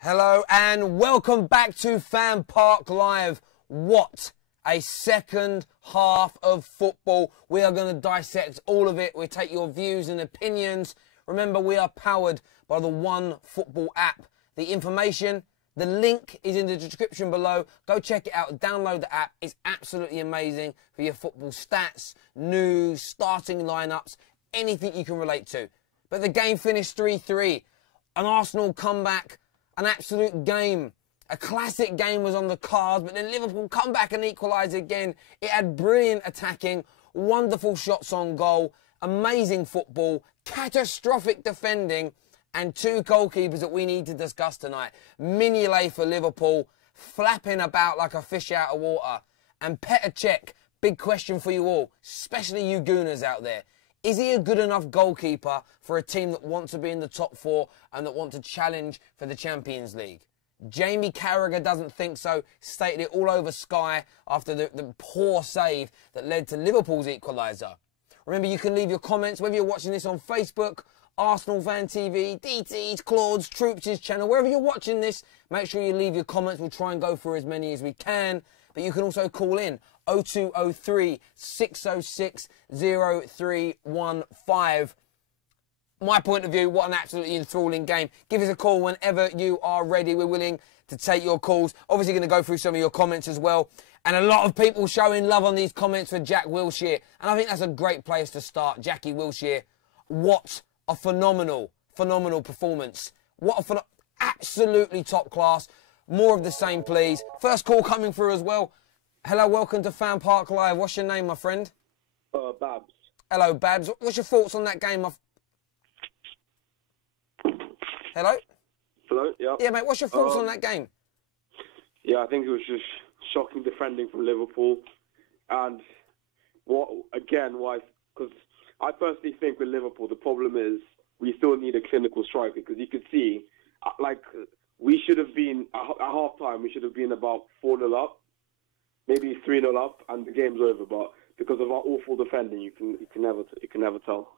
Hello and welcome back to FanPark Live. What a second half of football. We are going to dissect all of it. We take your views and opinions. Remember, we are powered by the One Football app. The information, the link is in the description below. Go check it out. Download the app. It's absolutely amazing for your football stats, news, starting lineups, anything you can relate to. But the game finished 3-3. An Arsenal comeback. An absolute game. A classic game was on the cards, but then Liverpool come back and equalise again. It had brilliant attacking, wonderful shots on goal, amazing football, catastrophic defending, and two goalkeepers that we need to discuss tonight. Mignolet for Liverpool, flapping about like a fish out of water. And Petr Cech, big question for you all, especially you Gooners out there. Is he a good enough goalkeeper for a team that wants to be in the top four and that want to challenge for the Champions League? Jamie Carragher doesn't think so, stated it all over Sky after the poor save that led to Liverpool's equaliser. Remember, you can leave your comments, whether you're watching this on Facebook, ArsenalFanTV, DT's, Claude's, Troops' channel, wherever you're watching this, make sure you leave your comments. We'll try and go through as many as we can. But you can also call in 0203 606 0315. My point of view, what an absolutely enthralling game. Give us a call whenever you are ready. We're willing to take your calls. Obviously going to go through some of your comments as well. And a lot of people showing love on these comments for Jack Wilshere. And I think that's a great place to start. Jackie Wilshere. What a phenomenal performance. What a absolutely top class. More of the same, please. First call coming through as well. Hello, welcome to FanPark Live. What's your name, my friend? Babs. Hello, Babs. What's your thoughts on that game? Hello? Hello, yeah. Yeah, mate, what's your thoughts on that game? Yeah, I think it was just shocking defending from Liverpool. And because I personally think with Liverpool, the problem is we still need a clinical striker, because you could see, we should have been, at half-time, we should have been about 4-0 up, maybe 3-0 up, and the game's over. But because of our awful defending, you can never tell.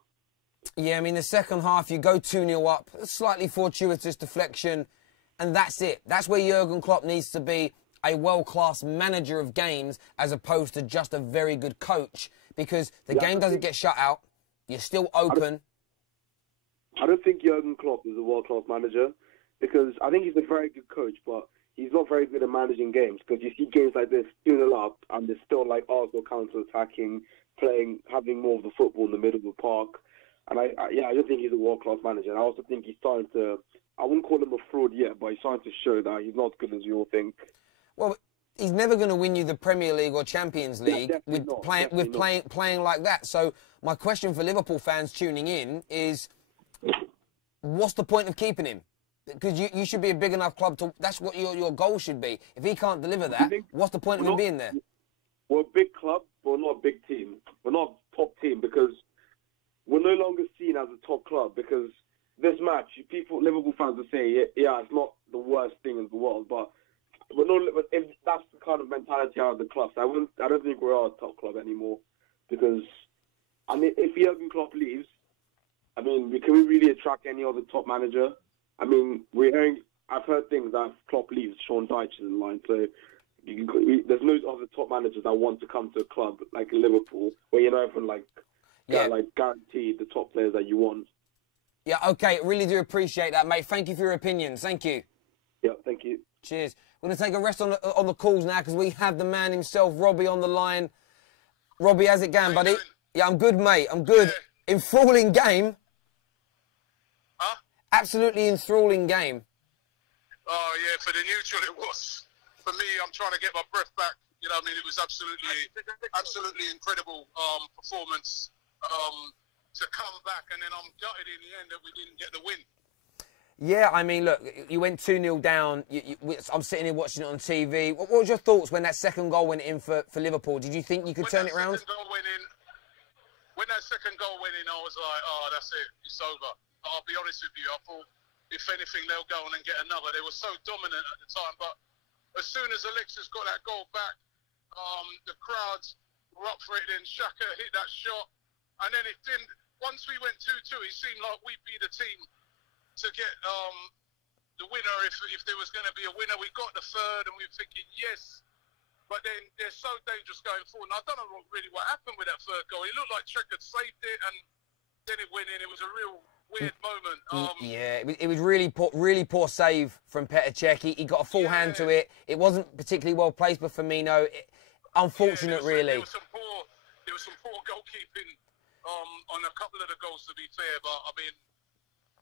Yeah, I mean, the second half, you go 2-0 up, a slightly fortuitous deflection, and that's it. That's where Jurgen Klopp needs to be a world-class manager of games as opposed to just a very good coach, because the game doesn't get shut out. You're still open. I don't think Jurgen Klopp is a world-class manager, because I think he's a very good coach, but he's not very good at managing games, because you see games like this, 2-0 up, and there's still like Arsenal counter-attacking, having more of the football in the middle of the park. And I don't think he's a world-class manager. And I also think he's starting to, I wouldn't call him a fraud yet, but he's starting to show that he's not as good as you all think. Well, he's never going to win you the Premier League or Champions League playing like that. So my question for Liverpool fans tuning in is, what's the point of keeping him? Because you should be a big enough club to, that's what your goal should be. If he can't deliver that, what's the point of him being there? We're a big club, but we're not a big team. We're not a top team, because we're no longer seen as a top club. Because this match, Liverpool fans will say, yeah, it's not the worst thing in the world, but if that's the kind of mentality out of the club, so I don't think we're a top club anymore. Because, I mean, if Jurgen Klopp leaves, I mean, can we really attract any other top manager? I mean, I've heard things that if Klopp leaves, Sean Dyche is in line. So there's no other top managers that want to come to a club like Liverpool, where you're not even guaranteed the top players that you want. Yeah, okay, really do appreciate that, mate. Thank you for your opinions. Thank you. Yeah, thank you. Cheers. We're going to take a rest on the calls now, because we have the man himself, Robbie, on the line. Robbie, how's it going, buddy? Yeah, I'm good, mate. I'm good. Yeah. Enthralling game. Huh? Absolutely enthralling game. Oh, yeah, for the neutral it was. For me, I'm trying to get my breath back. You know what I mean? It was absolutely incredible performance to come back, and then I'm gutted in the end that we didn't get the win. Yeah, I mean, look, you went 2-0 down. I'm sitting here watching it on TV. What was your thoughts when that second goal went in for Liverpool? Did you think you could turn it around? When that second goal went in, I was like, oh, that's it. It's over. I'll be honest with you. I thought, if anything, they'll go on and get another. They were so dominant at the time, but as soon as Alexis got that goal back, the crowds were up for it. Then Xhaka hit that shot, and then it didn't. Once we went 2-2, it seemed like we'd be the team to get the winner, if there was going to be a winner. We got the third, and we were thinking, yes. But then they're so dangerous going forward. And I don't know really what happened with that third goal. It looked like Trek had saved it, and then it went in. It was a real weird moment. Yeah, it was really poor save from Petr Cech. He got a full hand to it. It wasn't particularly well placed by Firmino. Unfortunate, really. There was some poor goalkeeping on a couple of the goals, to be fair. But I mean,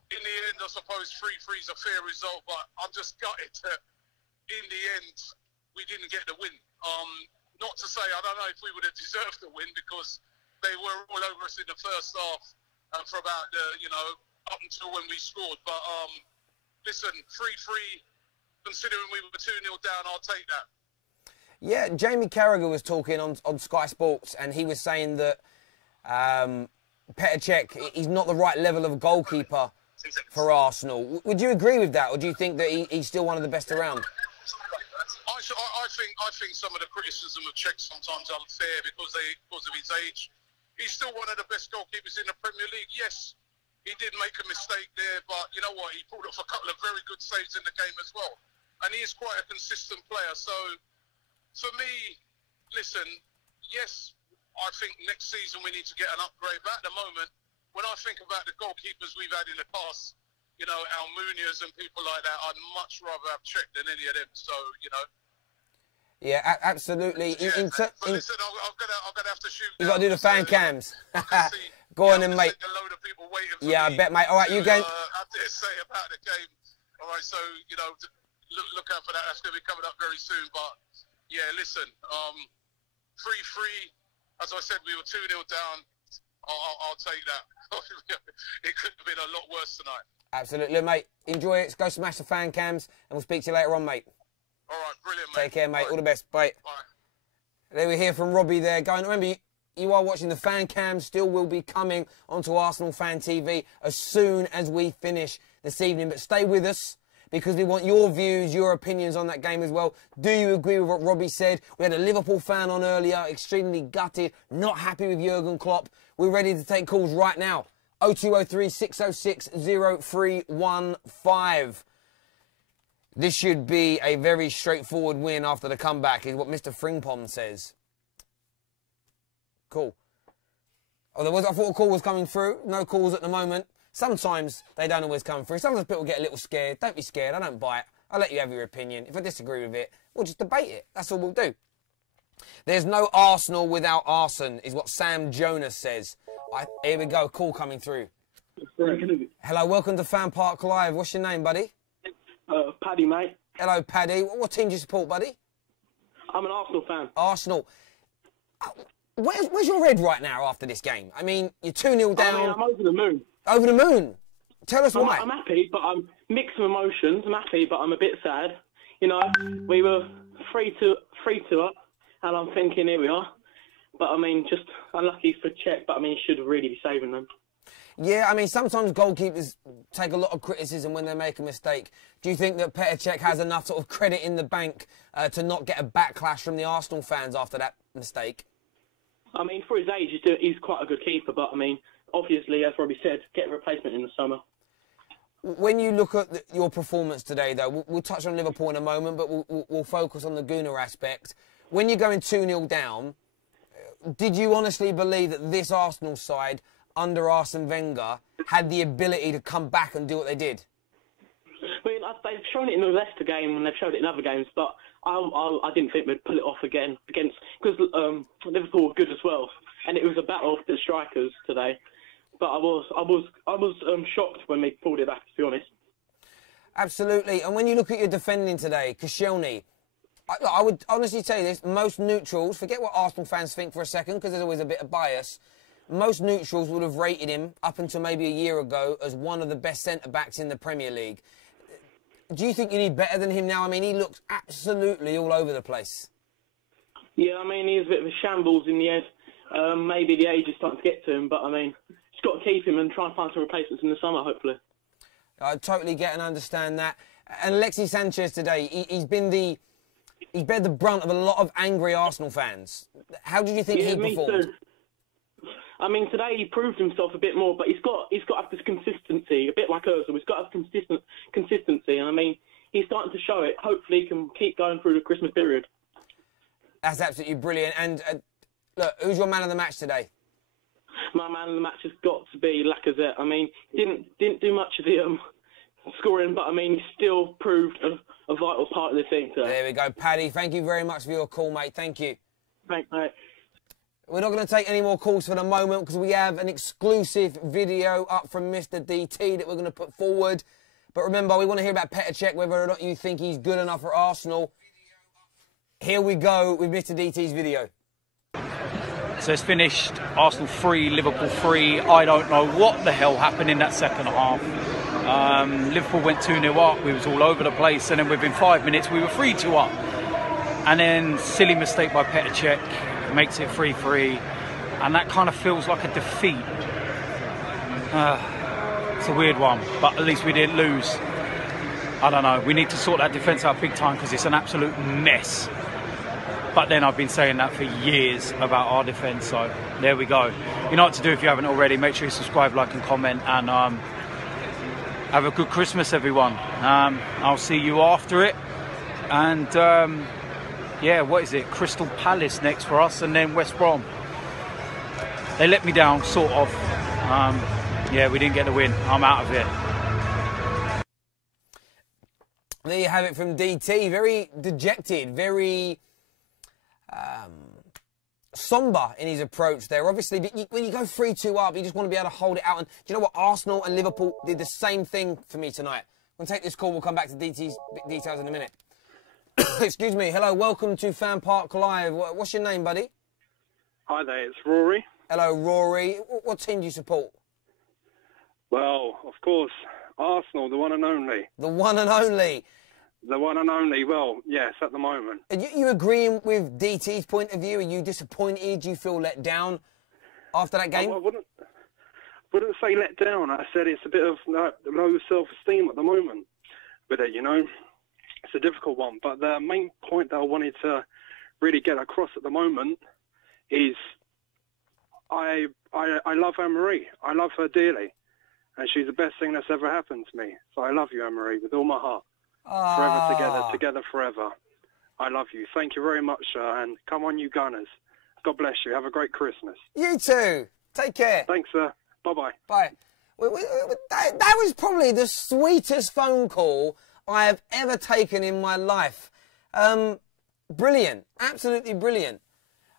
in the end, I suppose 3-3 is a fair result. But I'm just gutted that in the end we didn't get the win. Not to say I don't know if we would have deserved the win, because they were all over us in the first half for about up until when we scored. But listen, 3-3, considering we were 2-0 down, I'll take that. Yeah, Jamie Carragher was talking on Sky Sports, and he was saying that Petr Cech, he's not the right level of goalkeeper for Arsenal. Would you agree with that, or do you think that he's still one of the best around? I think some of the criticism of Cech sometimes unfair because of his age. He's still one of the best goalkeepers in the Premier League. Yes, he did make a mistake there, but you know what? He pulled off a couple of very good saves in the game as well. And he is quite a consistent player. So, for me, listen, yes, I think next season we need to get an upgrade. But at the moment, when I think about the goalkeepers we've had in the past, Almunias and people like that, I'd much rather have Cech than any of them. So, Yeah, absolutely. Yeah, but listen, I'm gonna have to shoot. You got to do the fan cams. Go on then, mate. A load of people waiting for I bet, mate. All right, you go. I dare say about the game. All right, so look out for that. That's going to be coming up very soon. But yeah, listen, 3-3. As I said, we were 2-0 down. I'll take that. It could have been a lot worse tonight. Absolutely, mate. Enjoy it. Go smash the fan cams, and we'll speak to you later on, mate. All right, brilliant, mate. Take care, mate. Bye. All the best. Bye. Bye. There we hear from Robbie there. Remember, you are watching the fan cams. Still will be coming onto ArsenalFanTV as soon as we finish this evening. But stay with us, because we want your views, your opinions on that game as well. Do you agree with what Robbie said? We had a Liverpool fan on earlier, extremely gutted, not happy with Jurgen Klopp. We're ready to take calls right now. 0203 606 0315. This should be a very straightforward win after the comeback, is what Mr. Fringpom says. Cool. I thought a call was coming through. No calls at the moment. Sometimes they don't always come through. Sometimes people get a little scared. Don't be scared. I don't buy it. I'll let you have your opinion. If I disagree with it, we'll just debate it. That's all we'll do. There's no Arsenal without Arsen, is what Sam Jonas says. Here we go. Call coming through. Hello, welcome to FanPark Live. What's your name, buddy? Paddy, mate. Hello, Paddy. What team do you support, buddy? I'm an Arsenal fan. Arsenal. Where's your head right now after this game? I mean, you're 2-0 down. I'm over the moon. Over the moon? Tell us why. I'm happy, but I'm mixed of emotions. I'm happy, but I'm a bit sad. We were 3-2 up, and I'm thinking, here we are. But, I mean, just unlucky for Cech, but, I mean, he should really be saving them. Yeah, I mean, sometimes goalkeepers take a lot of criticism when they make a mistake. Do you think that Petr Cech has enough sort of credit in the bank to not get a backlash from the Arsenal fans after that mistake? I mean, for his age, he's quite a good keeper, but, I mean, obviously, as Robbie said, get a replacement in the summer. When you look at your performance today, though, we'll touch on Liverpool in a moment, but we'll focus on the Gooner aspect. When you're going 2-0 down, did you honestly believe that this Arsenal side, under Arsene Wenger, had the ability to come back and do what they did? I mean, they've shown it in the Leicester game and they've shown it in other games, but I didn't think we'd pull it off again because Liverpool were good as well, and it was a battle of the strikers today. But I was shocked when they pulled it back, to be honest. Absolutely. And when you look at your defending today, Koscielny, I would honestly say this: most neutrals, forget what Arsenal fans think for a second, because there's always a bit of bias. Most neutrals would have rated him, up until maybe a year ago, as one of the best centre-backs in the Premier League. Do you think you need better than him now? I mean, he looks absolutely all over the place. Yeah, I mean, he's a bit of a shambles in the head. Maybe the age is starting to get to him, but I mean, just got to keep him and try and find some replacements in the summer, hopefully. I totally get and understand that. And Alexis Sanchez today, he's bear the brunt of a lot of angry Arsenal fans. How did you think he performed? Me too. I mean, today he proved himself a bit more, but he's got to have this consistency, a bit like Ozil. He's got to have consistency, and I mean, he's starting to show it. Hopefully, he can keep going through the Christmas period. That's absolutely brilliant. And look, who's your man of the match today? My man of the match has got to be Lacazette. I mean, didn't do much of the scoring, but I mean, he still proved a vital part of the team today. There we go, Paddy. Thank you very much for your call, mate. Thank you. Thanks, mate. We're not going to take any more calls for the moment because we have an exclusive video up from Mr. DT that we're going to put forward. But remember, we want to hear about Petr Cech, whether or not you think he's good enough for Arsenal. Here we go with Mr. DT's video. So it's finished. Arsenal 3, Liverpool 3. I don't know what the hell happened in that second half. Liverpool went 2-0 up. We was all over the place. And then within 5 minutes, we were 3-2 up. And then silly mistake by Petr Cech makes it 3-3, and that kind of feels like a defeat. It's a weird one, but at least we didn't lose. I don't know, we need to sort that defence out big time because it's an absolute mess. But then I've been saying that for years about our defence, so there we go. You know what to do if you haven't already. Make sure you subscribe, like and comment, and have a good Christmas, everyone. I'll see you after it, and yeah, what is it? Crystal Palace next for us, and then West Brom. They let me down, sort of. Yeah, we didn't get the win. I'm out of here. There you have it from DT. Very dejected, very sombre in his approach there. Obviously, when you go 3-2 up, you just want to be able to hold it out. And do you know what? Arsenal and Liverpool did the same thing for me tonight. We'll take this call. We'll come back to DT's details in a minute. Excuse me. Hello, welcome to FanPark Live. What's your name, buddy? Hi there, it's Rory. Hello, Rory. What team do you support? Well, of course, Arsenal, the one and only. The one and only. The one and only. Well, yes, at the moment. Are you agreeing with DT's point of view? Are you disappointed? Do you feel let down after that game? I wouldn't say let down. I said it's a bit of low self-esteem at the moment with it, you know. It's a difficult one, but the main point that I wanted to really get across at the moment is I love Anne-Marie. I love her dearly, and she's the best thing that's ever happened to me. So I love you, Anne-Marie, with all my heart. Forever together forever. I love you. Thank you very much, sir, and come on, you Gunners. God bless you. Have a great Christmas. You too. Take care. Thanks, sir. Bye-bye. Bye. That was probably the sweetest phone call I have ever taken in my life. Brilliant. Absolutely brilliant.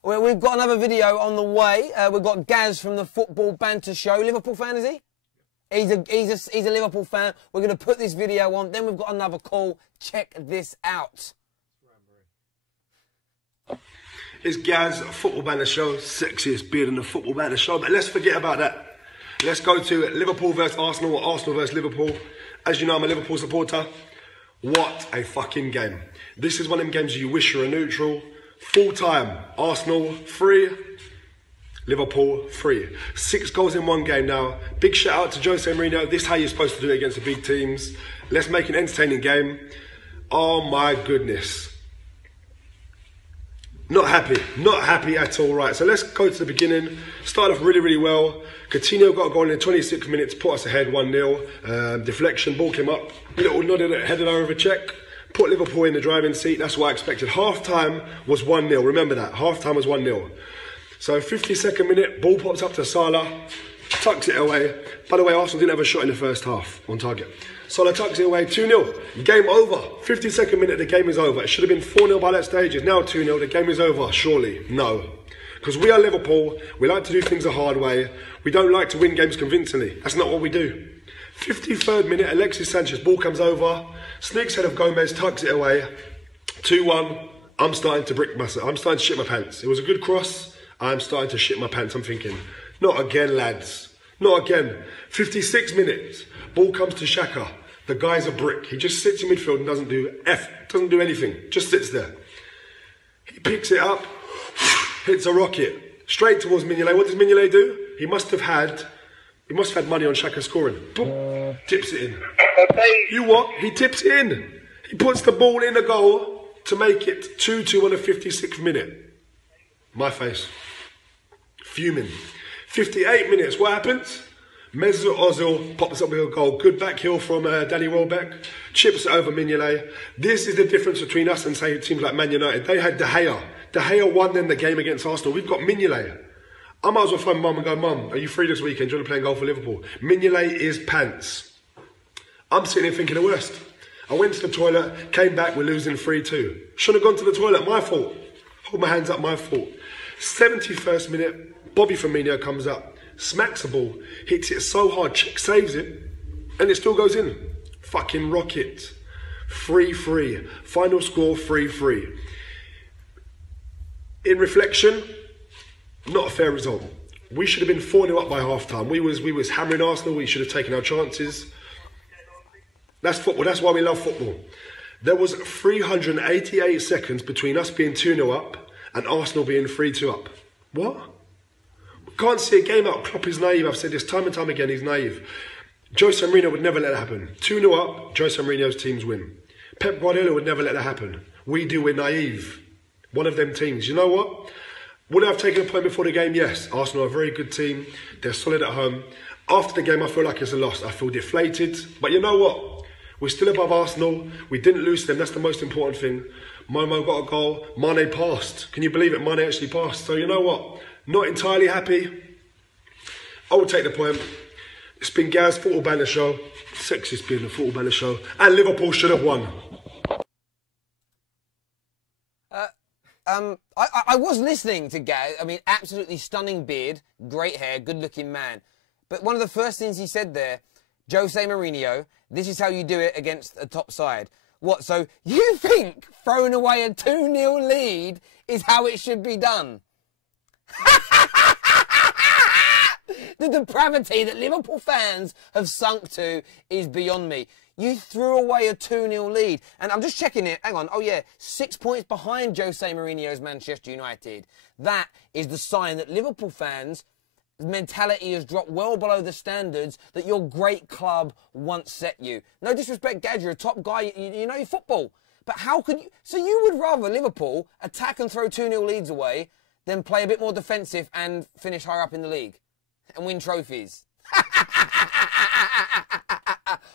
We've got another video on the way. We've got Gaz from the Football Banter Show. Liverpool fan, is he? He's a Liverpool fan. We're going to put this video on. Then we've got another call. Check this out. It's Gaz, Football Banter Show. Sexiest beard in the Football Banter Show. But let's forget about that. Let's go to Liverpool versus Arsenal or Arsenal versus Liverpool. As you know, I'm a Liverpool supporter. What a fucking game. This is one of them games you wish you were neutral. Full time. Arsenal 3. Liverpool 3. 6 goals in one game now. Big shout out to Jose Mourinho. This is how you're supposed to do it against the big teams. Let's make an entertaining game. Oh my goodness. Not happy at all. Right, so let's go to the beginning. Start off really, really well. Coutinho got a goal in 26 minutes, put us ahead 1-0. Deflection, ball came up, little nodded, headed over Cech, put Liverpool in the driving seat. That's what I expected. Half time was 1-0. Remember that. Half time was 1-0. So 52nd minute, ball pops up to Salah, tucks it away. By the way, Arsenal didn't have a shot in the first half on target. Salah tucks it away, 2-0. Game over. 52nd minute, the game is over. It should have been 4-0 by that stage. It's now 2-0. The game is over. Surely, no. Because we are Liverpool. We like to do things the hard way. We don't like to win games convincingly. That's not what we do. 53rd minute, Alexis Sanchez, ball comes over. Sneaks head of Gomez, tucks it away. 2-1. I'm starting to brick myself. I'm starting to shit my pants. It was a good cross. I'm starting to shit my pants. I'm thinking, not again, lads. Not again. 56 minutes. Ball comes to Xhaka. The guy's a brick. He just sits in midfield and doesn't do anything. Just sits there. He picks it up, hits a rocket straight towards Mignolet. What does Mignolet do? He must have had money on Xhaka scoring. Boom, tips it in. You what? He tips it in. He puts the ball in the goal to make it 2-2 on the 56th minute. My face. Fuming. 58 minutes, what happens? Mesut Ozil pops up with a goal. Good back heel from Danny Welbeck. Chips it over Mignolet. This is the difference between us and, say, teams like Man United. They had De Gea. De Gea won them the game against Arsenal. We've got Mignolet. I might as well phone Mum and go, Mum, are you free this weekend? Do you want to play in goal for Liverpool? Mignolet is pants. I'm sitting here thinking the worst. I went to the toilet, came back, we're losing 3-2. Shouldn't have gone to the toilet, my fault. Hold my hands up, my fault. 71st minute, Bobby Firmino comes up. Smacks the ball, hits it so hard, Chick saves it, and it still goes in. Fucking rocket. 3-3. Final score 3-3. In reflection, not a fair result. We should have been 4-0 up by half time. We was hammering Arsenal, we should have taken our chances. That's football, that's why we love football. There was 388 seconds between us being 2-0 up and Arsenal being 3-2 up. What? Can't see a game out. Klopp is naive. I've said this time and time again. He's naive. Jose Mourinho would never let that happen. 2-0 up, Jose Mourinho's teams win. Pep Guardiola would never let that happen. We do. We're naive. One of them teams. You know what? Would I have taken a point before the game? Yes. Arsenal are a very good team. They're solid at home. After the game, I feel like it's a loss. I feel deflated. But you know what? We're still above Arsenal. We didn't lose them. That's the most important thing. Momo got a goal. Mane passed. Can you believe it? Mane actually passed. So you know what? Not entirely happy. I will take the point. It's been Gaz's Football Banner Show. Sexiest being the Football Banner Show. And Liverpool should have won. I was listening to Gaz. I mean, absolutely stunning beard, great hair, good-looking man. But one of the first things he said there, Jose Mourinho, this is how you do it against a top side. What, so you think throwing away a 2-0 lead is how it should be done? The depravity that Liverpool fans have sunk to is beyond me. You threw away a 2-0 lead. And I'm just checking it. Hang on. Oh, yeah. 6 points behind Jose Mourinho's Manchester United. That is the sign that Liverpool fans' mentality has dropped well below the standards that your great club once set you. No disrespect, Gaz, you're a top guy. You know your football. But how could you... So you would rather Liverpool attack and throw 2-0 leads away than play a bit more defensive and finish higher up in the league and win trophies?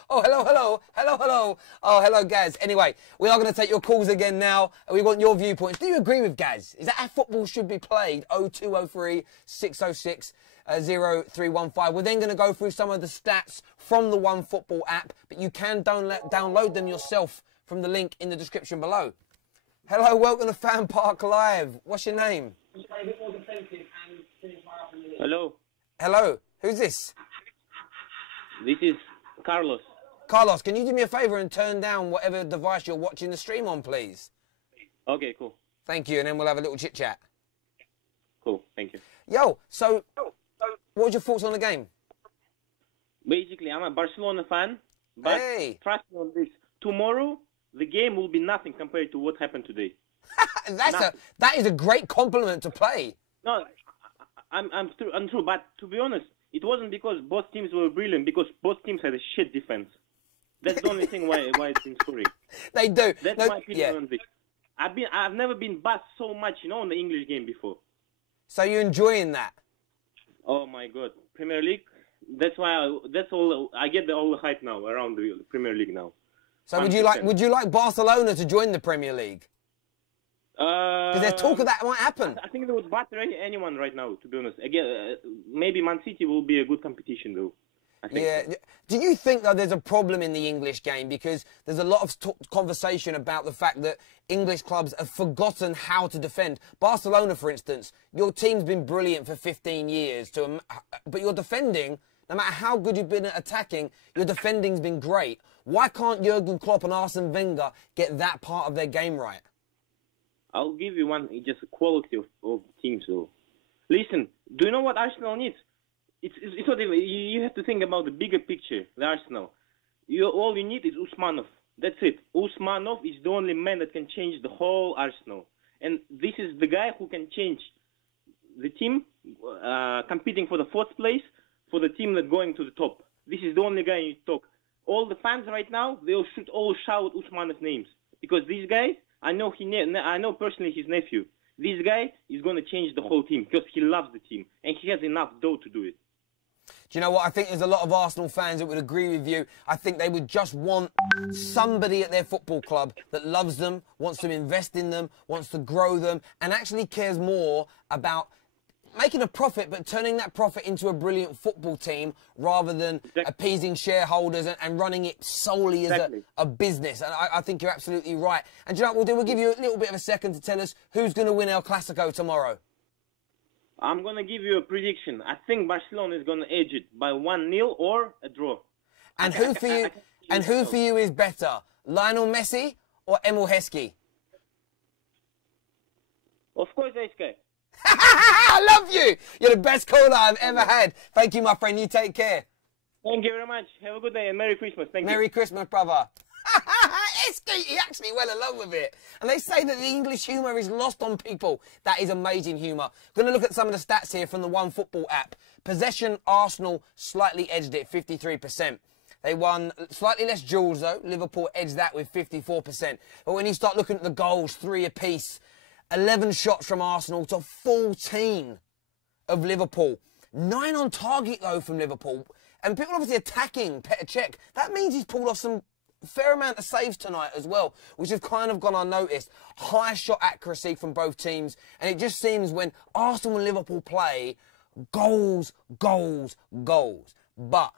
Oh, hello. Oh, hello, Gaz. Anyway, we are going to take your calls again now. We want your viewpoints. Do you agree with Gaz? Is that how football should be played? 0203 606 0315. We're then going to go through some of the stats from the OneFootball app, but you can download them yourself from the link in the description below. Hello, welcome to FanPark Live. What's your name? Hello. Hello. Who's this? This is Carlos. Carlos, can you do me a favour and turn down whatever device you're watching the stream on, please? Okay, cool. Thank you, and then we'll have a little chit-chat. Cool, thank you. Yo, so what was your thoughts on the game? Basically, I'm a Barcelona fan, but trust me on this. Tomorrow, the game will be nothing compared to what happened today. That is a great compliment to play. No, I'm true, but to be honest, it wasn't because both teams were brilliant, because both teams had a shit defense. That's the only thing why it's been scoring. They do. That's my opinion on this. I've never been buzzed so much, on the English game before. So you're enjoying that? Oh my God, Premier League. That's why. That's all. I get all the hype now around the Premier League now. So 100%. would you like Barcelona to join the Premier League? Because there's talk of that might happen. I think they would batter anyone right now, to be honest. Again, maybe Man City will be a good competition, though. I think so. Do you think, though, there's a problem in the English game? Because there's a lot of conversation about the fact that English clubs have forgotten how to defend. Barcelona, for instance, your team's been brilliant for 15 years, but your defending, no matter how good you've been at attacking, your defending's been great. Why can't Jurgen Klopp and Arsene Wenger get that part of their game right? I'll give you one, just quality of teams, though. Listen, do you know what Arsenal needs? It's not even, you have to think about the bigger picture, the Arsenal. All you need is Usmanov. That's it. Usmanov is the only man that can change the whole Arsenal. And this is the guy who can change the team competing for the fourth place, for the team that's going to the top. This is the only guy you talk. All the fans right now, they should all shout Usmanov's names. Because these guys, I know personally his nephew. This guy is going to change the whole team because he loves the team and he has enough dough to do it. Do you know what? I think there's a lot of Arsenal fans that would agree with you. I think they would just want somebody at their football club that loves them, wants to invest in them, wants to grow them, and actually cares more about making a profit, but turning that profit into a brilliant football team rather than appeasing shareholders and running it solely as a business. And I think you're absolutely right. And do you know what we'll do? We'll give you a little bit of a second to tell us who's going to win El Clasico tomorrow. I'm going to give you a prediction. I think Barcelona is going to edge it by 1-0 or a draw. And who for you? And who for you is better, Lionel Messi or Emil Heskey? Of course, HK. I love you. You're the best caller I've ever had. Thank you, my friend. You take care. Thank you very much. Have a good day and Merry Christmas. Thank you. Merry Christmas, brother. He actually went along with it. And they say that the English humour is lost on people. That is amazing humour. Going to look at some of the stats here from the OneFootball app. Possession, Arsenal slightly edged it, 53%. They won slightly less duels, though. Liverpool edged that with 54%. But when you start looking at the goals, 3 apiece, 11 shots from Arsenal to 14 of Liverpool. 9 on target, though, from Liverpool. And people obviously attacking Petr Cech. That means he's pulled off some fair amount of saves tonight as well, which have kind of gone unnoticed. High shot accuracy from both teams. And it just seems when Arsenal and Liverpool play, goals, goals, goals. But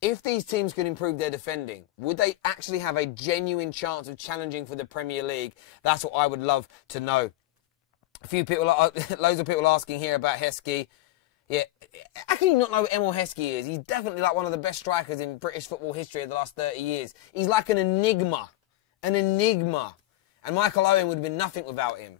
if these teams could improve their defending, would they actually have a genuine chance of challenging for the Premier League? That's what I would love to know. A few people, loads of people asking here about Heskey. Yeah, how can you not know what Emil Heskey is? He's definitely like one of the best strikers in British football history of the last 30 years. He's like an enigma. An enigma. And Michael Owen would have been nothing without him.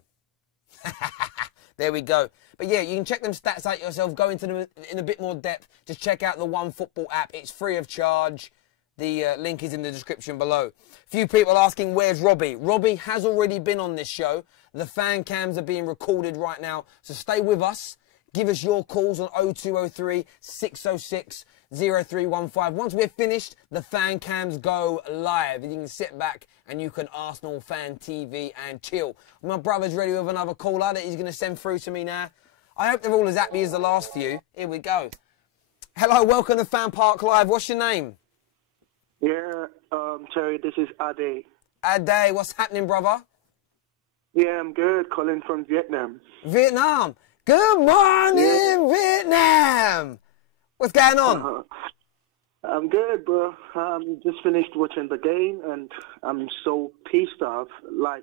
There we go. But yeah, you can check them stats out yourself. Go into them in a bit more depth. Just check out the OneFootball app. It's free of charge. The link is in the description below. A few people asking, where's Robbie? Robbie has already been on this show. The fan cams are being recorded right now. So stay with us. Give us your calls on 0203 606 0315. Once we're finished, the fan cams go live. You can sit back and you can ArsenalFanTV and chill. My brother's ready with another caller that he's going to send through to me now. I hope they're all as happy as the last few. Here we go. Hello, welcome to FanPark Live. What's your name? Yeah, Terry, this is Ade. Ade, what's happening, brother? Yeah, I'm good. Calling from Vietnam. Vietnam. Good morning, Vietnam. What's going on? I'm good, bro. Just finished watching the game, and I'm so pissed off. Like,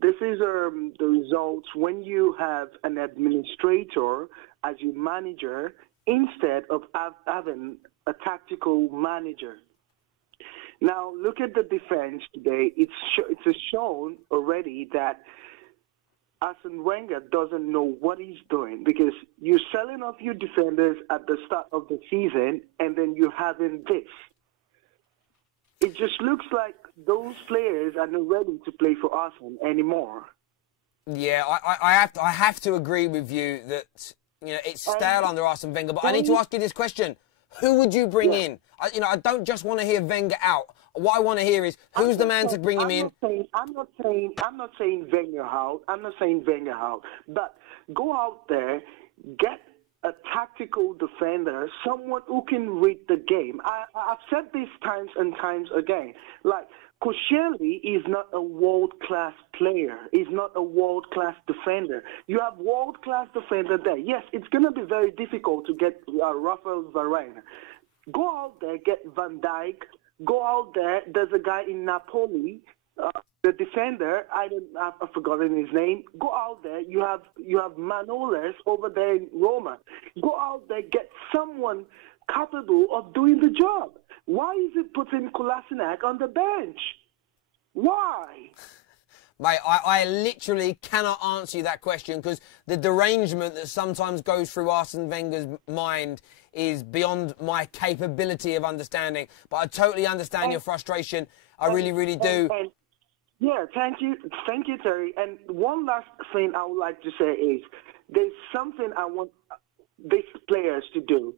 this is the results when you have an administrator as your manager instead of having a tactical manager. Now, look at the defense today. It's shown already that Arsene Wenger doesn't know what he's doing, because you're selling off your defenders at the start of the season and then you're having this. It just looks like those players are not ready to play for Arsenal anymore. Yeah, I have to agree with you that, you know, it's stale under Arsene Wenger. But I need to ask you this question: who would you bring in? I don't just want to hear Wenger out. What I want to hear is who's the man to bring him in. I'm not saying Wenger out. I'm not saying Wenger out. But go out there, get a tactical defender, someone who can read the game. I've said this times and times again. Like, Koscielny is not a world-class player. He's not a world-class defender. You have world-class defender there. Yes, it's going to be very difficult to get Rafael Varane. Go out there, get Van Dijk. Go out there. There's a guy in Napoli, the defender. I've forgotten his name. Go out there. You have Manolas over there in Roma. Go out there. Get someone capable of doing the job. Why is it putting Kolasinac on the bench? Why? Mate, I literally cannot answer you that question, because the derangement that sometimes goes through Arsene Wenger's mind is beyond my capability of understanding. But I totally understand your frustration. I really, really do. Yeah, thank you, Terry. And one last thing I would like to say is there's something I want these players to do.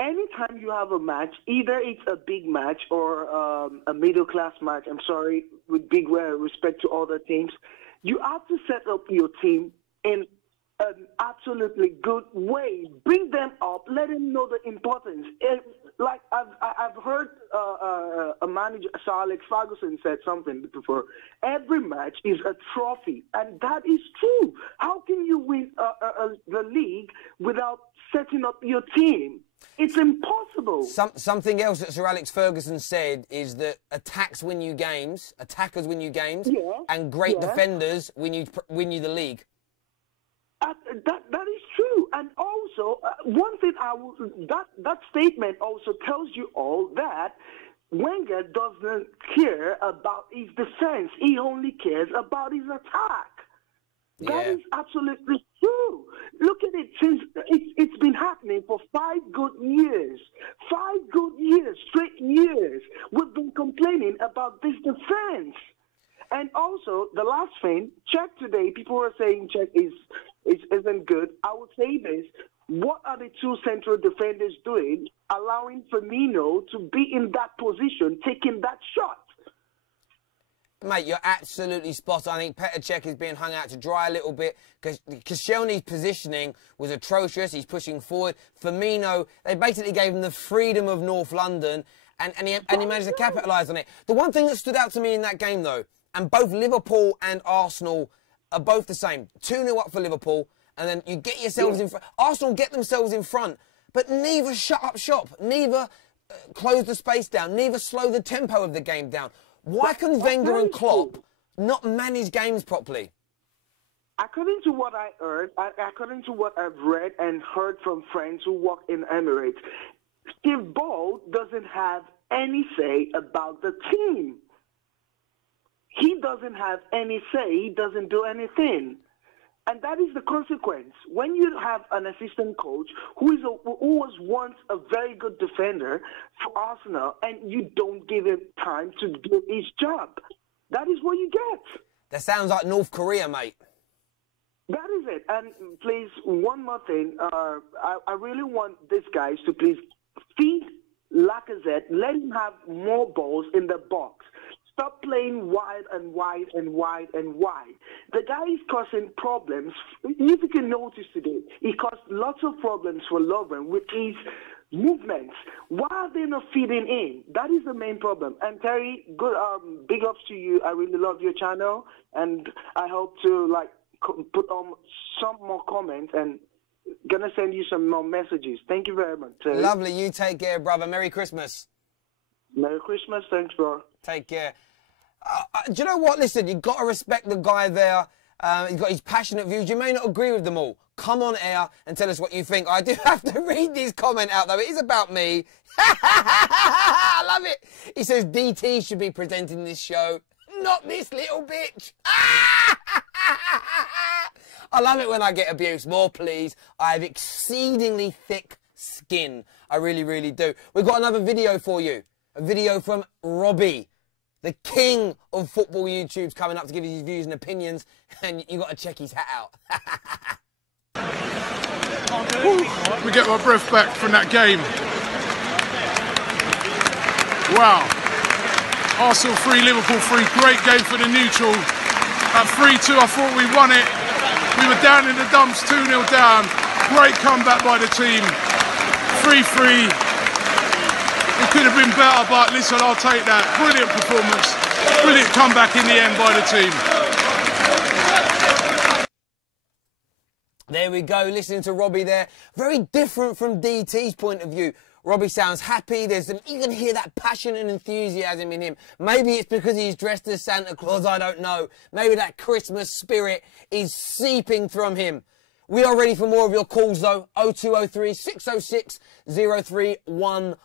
Anytime you have a match, either it's a big match or a middle-class match, I'm sorry, with big respect to other teams, You have to set up your team in an absolutely good way. Bring them up. Let them know the importance. Like I've heard a manager, Sir Alex Ferguson, said something before. Every match is a trophy, and that is true. How can you win the league without setting up your team? It's impossible. Something else that Sir Alex Ferguson said is that attackers win you games, and great defenders win you the league. That is true, and also one thing that statement also tells you all that Wenger doesn't care about his defense; he only cares about his attack. Yeah. That is absolutely true. Look at it since it's been happening for 5 good years. 5 good years, straight years. We've been complaining about this defense. And also, the last thing, Czech today, people were saying Czech isn't good. I would say this. What are the 2 central defenders doing, allowing Firmino to be in that position, taking that shot? Mate, you're absolutely spot on. I think Petr Cech is being hung out to dry a little bit because Koscielny's positioning was atrocious. He's pushing forward. Firmino, they basically gave him the freedom of North London and he managed to capitalise on it. The one thing that stood out to me in that game, though, and both Liverpool and Arsenal are both the same. 2-0 up for Liverpool, and then you get yourselves in front. Arsenal get themselves in front, but neither shut up shop, neither close the space down, neither slow the tempo of the game down. Why can Wenger and Klopp not manage games properly? According to what I heard, according to what I've read and heard from friends who work in Emirates, Steve Ball doesn't have any say about the team. He doesn't have any say. He doesn't do anything. And that is the consequence. When you have an assistant coach who was once a very good defender for Arsenal and you don't give him time to do his job, that is what you get. That sounds like North Korea, mate. That is it. And please, one more thing. I really want these guys to please feed Lacazette. Let him have more balls in the box. Stop playing wide and wide and wide and wide. The guy is causing problems. If you can notice today, he caused lots of problems for Lovren with his movements. Why are they not feeding in? That is the main problem. And Terry, good, big ups to you. I really love your channel, and I hope to put on some more comments and gonna send you some more messages. Thank you very much, Terry. Lovely. You take care, brother. Merry Christmas. Merry Christmas. Thanks, bro. Take care. Do you know what? Listen, you've got to respect the guy there. He's got his passionate views. You may not agree with them all. Come on air and tell us what you think. I do have to read this comment out, though. It is about me. I love it. He says DT should be presenting this show, not this little bitch. I love it when I get abuse. More, please. I have exceedingly thick skin. I really, really do. We've got another video for you. A video from Robbie, the king of football YouTube's coming up to give you his views and opinions, and you got to check his hat out. We get my breath back from that game. Wow. Arsenal 3, Liverpool 3. Great game for the neutral. At 3-2, I thought we won it. We were down in the dumps, 2-0 down. Great comeback by the team. 3-3. It could have been better, but listen, I'll take that. Brilliant performance. Brilliant comeback in the end by the team. There we go, listening to Robbie there. Very different from DT's point of view. Robbie sounds happy. You can hear that passion and enthusiasm in him. Maybe it's because he's dressed as Santa Claus, I don't know. Maybe that Christmas spirit is seeping from him. We are ready for more of your calls, though. 0203 606 0315.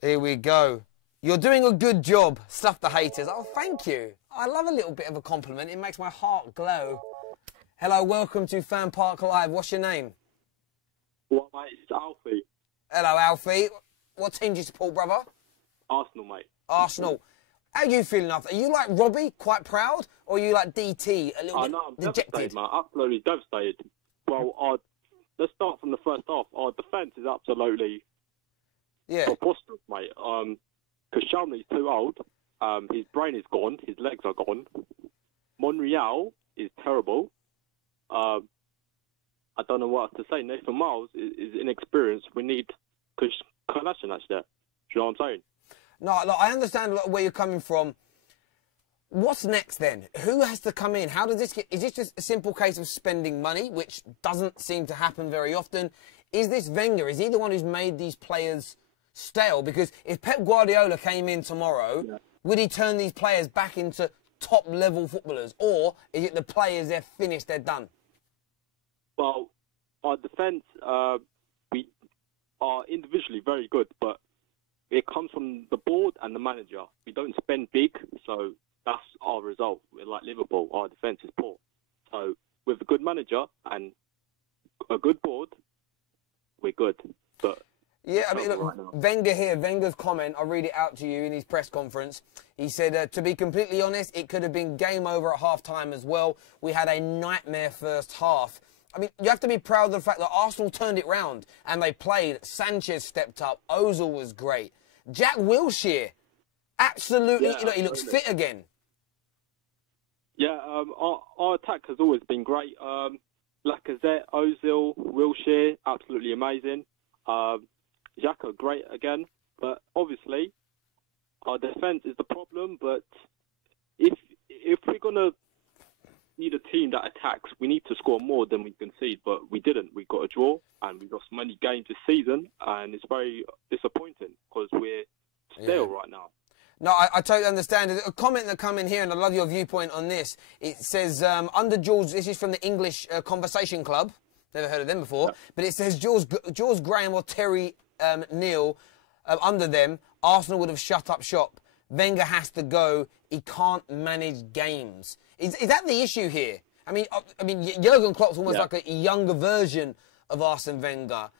Here we go. You're doing a good job. Stuff the haters. Oh, thank you. I love a little bit of a compliment. It makes my heart glow. Hello, welcome to FanPark Live. What's your name? Well, mate, it's Alfie. Hello, Alfie. What team do you support, brother? Arsenal, mate. Arsenal. How are you feeling after? Are you like Robbie, quite proud? Or are you like DT, a little bit no, I'm dejected? devastated, mate. Absolutely devastated. Well, let's start from the first half. Our defence is absolutely preposterous, mate. Koscielny's too old. His brain is gone. His legs are gone. Monreal is terrible. I don't know what else to say. Nathan Miles is inexperienced. We need Kolasinac there. Do you know what I'm saying? No, look, I understand where you're coming from. What's next then? Who has to come in? How does this get... Is this just a simple case of spending money, which doesn't seem to happen very often? Is this Wenger? Is he the one who's made these players stale? Because if Pep Guardiola came in tomorrow, would he turn these players back into top-level footballers? Or is it the players, they're finished, they're done? Well, our defence, we are individually very good, but it comes from the board and the manager. We don't spend big, so that's our result. We're like Liverpool. Our defence is poor. So with a good manager and a good board, we're good. But yeah, I mean, look, Wenger here, Wenger's comment, I'll read it out to you in his press conference. He said, to be completely honest, it could have been game over at half-time as well. We had a nightmare first half. I mean, you have to be proud of the fact that Arsenal turned it round and they played. Sanchez stepped up. Ozil was great. Jack Wilshere, absolutely, you know, he looks fit again. Yeah, our attack has always been great. Lacazette, Ozil, Wilshere, absolutely amazing. Xhaka, great again. But obviously, our defence is the problem. But if we're going to need a team that attacks, we need to score more than we concede. But we didn't. We got a draw, and we lost many games this season. And it's very disappointing because we're stale right now. No, I totally understand. There's a comment that come in here, and I love your viewpoint on this. It says, under Jules, this is from the English Conversation Club. Never heard of them before. Yeah. But it says, Jules Graham or Terry Neal, under them, Arsenal would have shut up shop. Wenger has to go. He can't manage games. Is that the issue here? I mean, Jurgen Klopp's almost like a younger version of Arsene Wenger.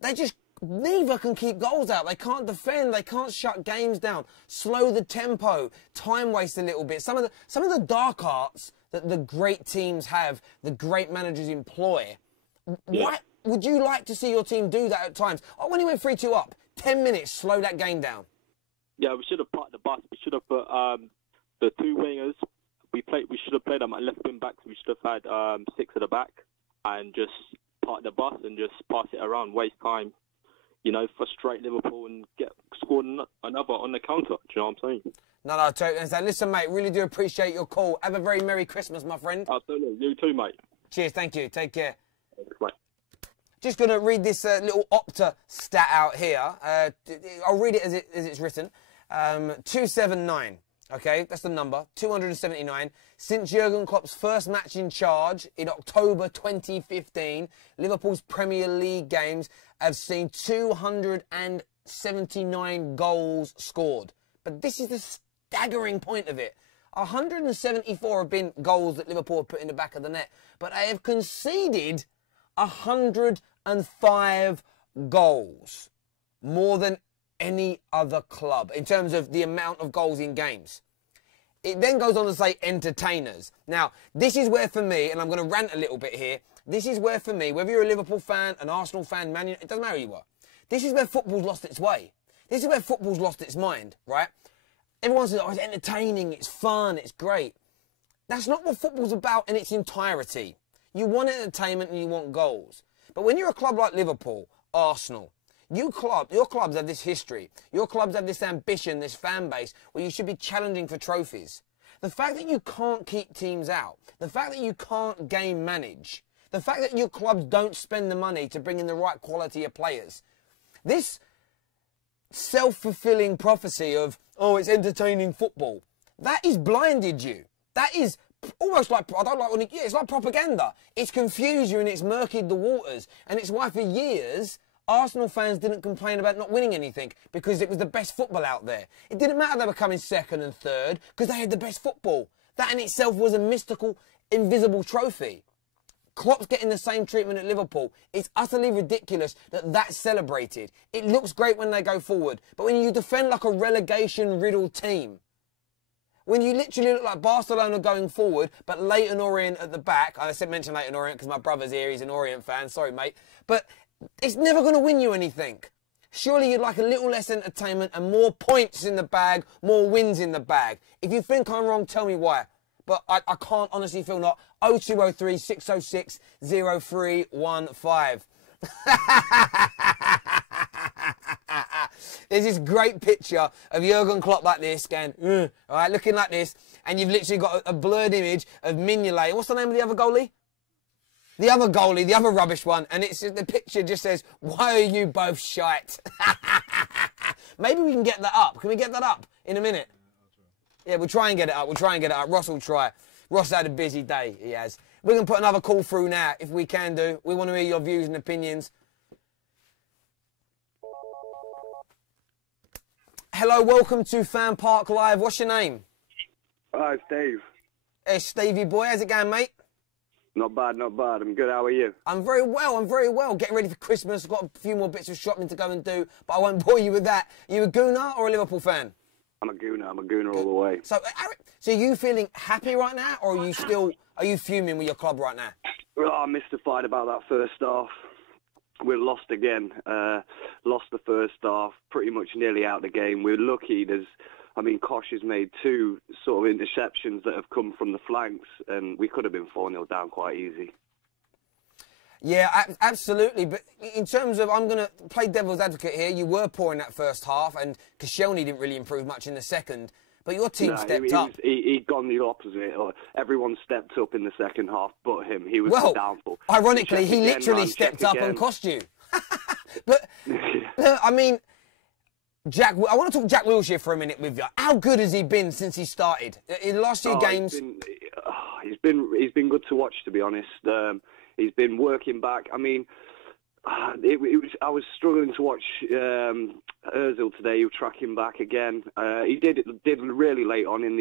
They just... Neither can keep goals out. They can't defend. They can't shut games down. Slow the tempo. Time waste a little bit. Some of the dark arts that the great teams have, the great managers employ. Why would you like to see your team do that at times? Oh, when he went 3-2 up, 10 minutes, slow that game down. Yeah, we should have parked the bus. We should have put the two wingers. We should have played them at left wing backs. We should have had 6 at the back and just park the bus and just pass it around, waste time. You know, frustrate Liverpool and get scored another on the counter. Do you know what I'm saying? No, totally understand. Listen, mate, really do appreciate your call. Have a very Merry Christmas, my friend. Absolutely. You too, mate. Cheers. Thank you. Take care. Thanks, mate. Just going to read this little Opta stat out here. I'll read it as it's written. 279. Okay, that's the number. 279. Since Jurgen Klopp's first match in charge in October 2015, Liverpool's Premier League games have seen 279 goals scored. But this is the staggering point of it. 174 have been goals that Liverpool have put in the back of the net. But they have conceded 105 goals. More than any other club in terms of the amount of goals in games. It then goes on to say entertainers. Now, this is where for me, and I'm going to rant a little bit here, this is where for me, whether you're a Liverpool fan, an Arsenal fan, Man United, it doesn't matter who you are. This is where football's lost its way. This is where football's lost its mind, right? Everyone says, oh, it's entertaining, it's fun, it's great. That's not what football's about in its entirety. You want entertainment and you want goals. But when you're a club like Liverpool, Arsenal, your clubs have this history. Your clubs have this ambition, this fan base, where you should be challenging for trophies. The fact that you can't keep teams out, the fact that you can't game manage, the fact that your clubs don't spend the money to bring in the right quality of players, this self-fulfilling prophecy of, oh, it's entertaining football, that is blinded you. That is almost like, I don't like when it's like propaganda. It's confused you and it's murkied the waters. And it's why for years, Arsenal fans didn't complain about not winning anything because it was the best football out there. It didn't matter they were coming second and third because they had the best football. That in itself was a mystical, invisible trophy. Klopp's getting the same treatment at Liverpool. It's utterly ridiculous that that's celebrated. It looks great when they go forward. But when you defend like a relegation-riddled team, when you literally look like Barcelona going forward, but Leyton Orient at the back, I said mention Leyton Orient because my brother's here, he's an Orient fan, sorry mate, but it's never going to win you anything. Surely you'd like a little less entertainment and more points in the bag, more wins in the bag. If you think I'm wrong, tell me why. but I can't honestly feel not. 0203 606 0315. There's this great picture of Jurgen Klopp like this, going, all right, looking like this, and you've literally got a blurred image of Mignolet. And what's the name of the other goalie? The other goalie, the other rubbish one, and it's the picture just says, "Why are you both shite?" Maybe we can get that up. Can we get that up in a minute? Yeah, we'll try and get it up. We'll try and get it up. Ross will try. Ross had a busy day. He has. We're going to put another call through now, if we can do. We want to hear your views and opinions. Hello, welcome to FanPark Live. What's your name? Hi, Steve. Hey, Stevie boy. How's it going, mate? Not bad, not bad. I'm good. How are you? I'm very well. I'm very well. Getting ready for Christmas. I've got a few more bits of shopping to go and do, but I won't bore you with that. You a Gooner or a Liverpool fan? I'm a Gooner. I'm a Gooner all the way. So, are you feeling happy right now, or are you fuming with your club right now? Well, I'm mystified about that first half. We're lost again. Lost the first half. Pretty much nearly out of the game. We're lucky. Kosh has made two sort of interceptions that have come from the flanks, and we could have been 4-0 down quite easy. Yeah, absolutely. But in terms of, I'm going to play devil's advocate here. You were poor in that first half, and Koscielny didn't really improve much in the second. But your team stepped up. He'd gone the opposite. Everyone stepped up in the second half but him. He was the downfall. Ironically, he literally stepped up and cost you. But, I mean, Jack, I want to talk Jack Wilshere for a minute with you. How good has he been since he started? In the last few games? He's been good to watch, to be honest. He's been working back. I mean, I was struggling to watch Ozil today. He was tracking back again. He did really late on in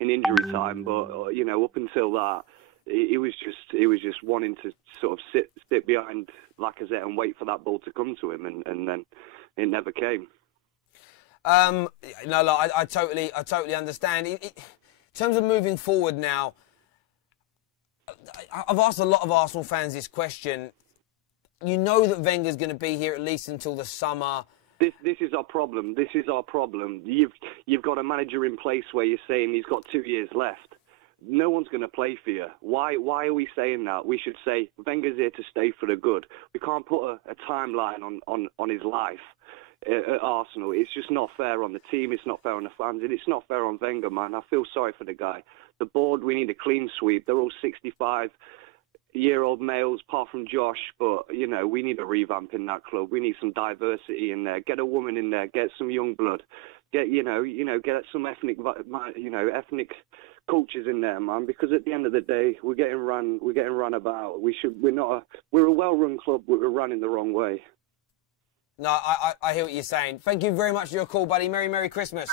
injury time, but up until that, he was just wanting to sort of sit behind Lacazette and wait for that ball to come to him, and then it never came. No, look, I totally understand. In terms of moving forward now, I've asked a lot of Arsenal fans this question. You know that Wenger's going to be here at least until the summer. This is our problem. This is our problem. You've got a manager in place where you're saying he's got 2 years left. No one's going to play for you. Why are we saying that? We should say Wenger's here to stay for the good. We can't put a timeline on his life at Arsenal. It's just not fair on the team. It's not fair on the fans. And it's not fair on Wenger, man. I feel sorry for the guy. The board, we need a clean sweep. They're all 65-year-old males, apart from Josh. But, we need a revamp in that club. We need some diversity in there. Get a woman in there. Get some young blood. Get some ethnic cultures in there, man. Because at the end of the day, we're getting run about. We're a well-run club, but we're run in the wrong way. No, I hear what you're saying. Thank you very much for your call, buddy. Merry Christmas.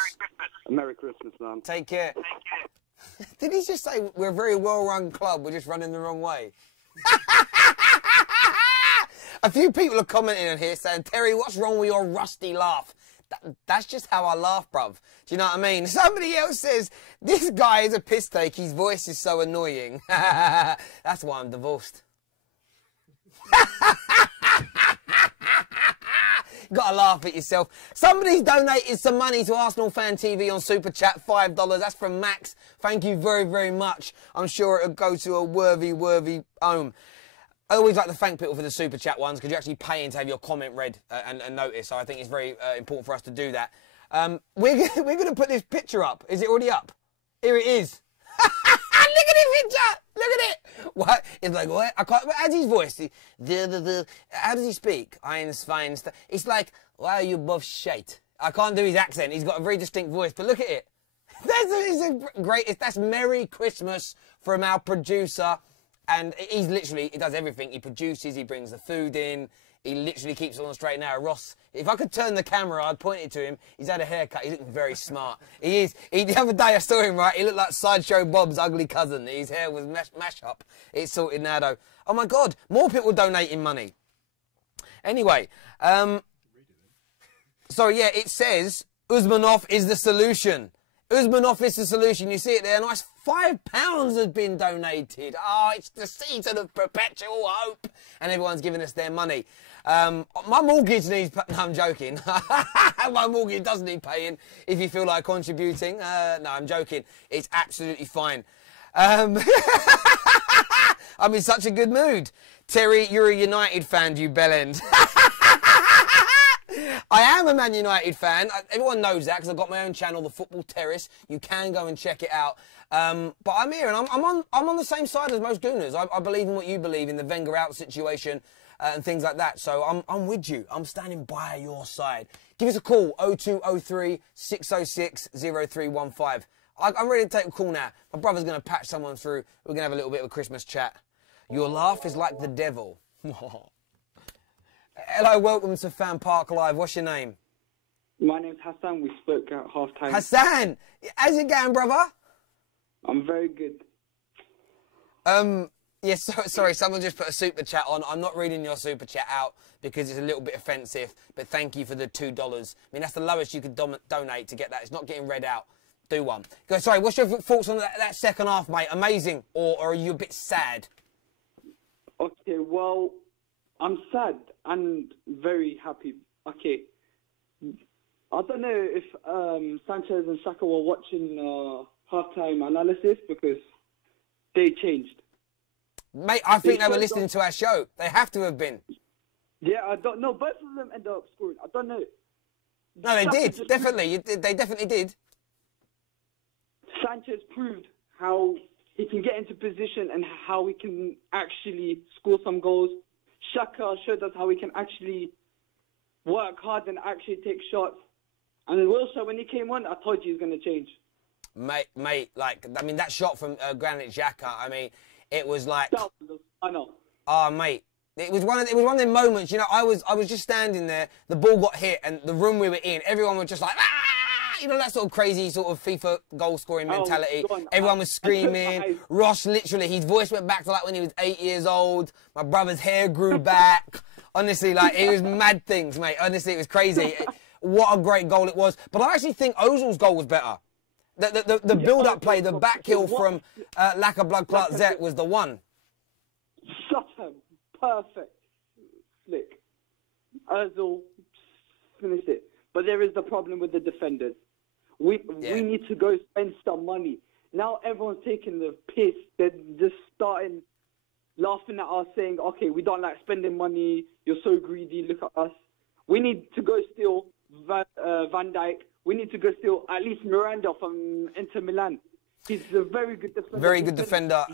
Merry Christmas, man. Take care. Did he just say we're a very well-run club, we're just running the wrong way? A few people are commenting on here saying, Terry, what's wrong with your rusty laugh? That's just how I laugh, bruv. Do you know what I mean? Somebody else says, this guy is a piss take, his voice is so annoying. That's why I'm divorced. Gotta laugh at yourself. Somebody's donated some money to ArsenalFanTV on Super Chat, $5. That's from Max. Thank you very, very much. I'm sure it'll go to a worthy home. I always like to thank people for the Super Chat ones because you're actually paying to have your comment read and noticed. So I think it's very important for us to do that. We're going to put this picture up. Is it already up? Here it is. Look at this picture. Look at it. What? It's like, what? I can't. How's his voice? How does he speak? It's like, why are you both shite? I can't do his accent. He's got a very distinct voice, but look at it. That's Merry Christmas from our producer. And he does everything. He produces, he brings the food in. He literally keeps it on the straight and narrow. Ross, if I could turn the camera, I'd point it to him. He's had a haircut. He's looking very smart. He is. The other day I saw him, right? He looked like Sideshow Bob's ugly cousin. His hair was mash up. It's sorted now, though. Oh, my God. More people donating money. Anyway. So, yeah, it says Usmanov is the solution. Usmanov is the solution. You see it there. Nice £5 has been donated. Oh, it's the season of perpetual hope. And everyone's giving us their money. My mortgage needs... No, I'm joking. My mortgage does need paying if you feel like contributing. No, I'm joking. It's absolutely fine. I'm in such a good mood. Terry, you're a United fan, you bellend. I am a Man United fan. Everyone knows that because I've got my own channel, The Football Terrace. You can go and check it out. But I'm here and I'm on the same side as most Gooners. I believe in what you believe in, the Wenger out situation and things like that. So I'm with you. I'm standing by your side. Give us a call, 0203 606 0315. I'm ready to take a call now. My brother's going to patch someone through. We're going to have a little bit of a Christmas chat. Your laugh is like the devil. Hello, welcome to FanPark Live. What's your name? My name's Hassan. We spoke at half-time. Hassan! How's it going, brother? I'm very good. Yes, sorry, someone just put a super chat on. I'm not reading your super chat out because it's a little bit offensive, but thank you for the $2. I mean, that's the lowest you could donate to get that. It's not getting read out. Do one. Go. Sorry, what's your thoughts on that second half, mate? Amazing, or are you a bit sad? Okay, well, I'm sad and very happy. Okay, I don't know if Sanchez and Saka were watching halftime analysis because they changed. Mate, I think they were listening to our show. They have to have been. Yeah, I don't know. Both of them ended up scoring. I don't know. No, they did. Definitely. They definitely did. Sanchez proved how he can get into position and how he can actually score some goals. Xhaka showed us how he can actually work hard and actually take shots. And Wilshere, when he came on, I told you he was going to change. Mate, like, I mean, that shot from Granit Xhaka, I mean, it was like... I know. Oh, mate. It was one of them moments, you know, I was just standing there, the ball got hit, and the room we were in, everyone was just like, ah! You know, that sort of crazy sort of FIFA goal-scoring mentality. Everyone was screaming. Ross, literally, his voice went back to like when he was 8 years old. My brother's hair grew back. Honestly, like, it was mad things, mate. Honestly, it was crazy. What a great goal it was. But I actually think Ozil's goal was better. The build-up play, the back heel from Laka Blood Clot Zet was the one. Shut him. Perfect. Slick. Ozil finished it. But there is the problem with the defenders. We need to go spend some money. Now everyone's taking the piss. They're just starting laughing at us, saying, okay, we don't like spending money. You're so greedy. Look at us. We need to go steal Van Dijk. We need to go steal at least Miranda from Inter Milan. He's a very good defender. Very good defender.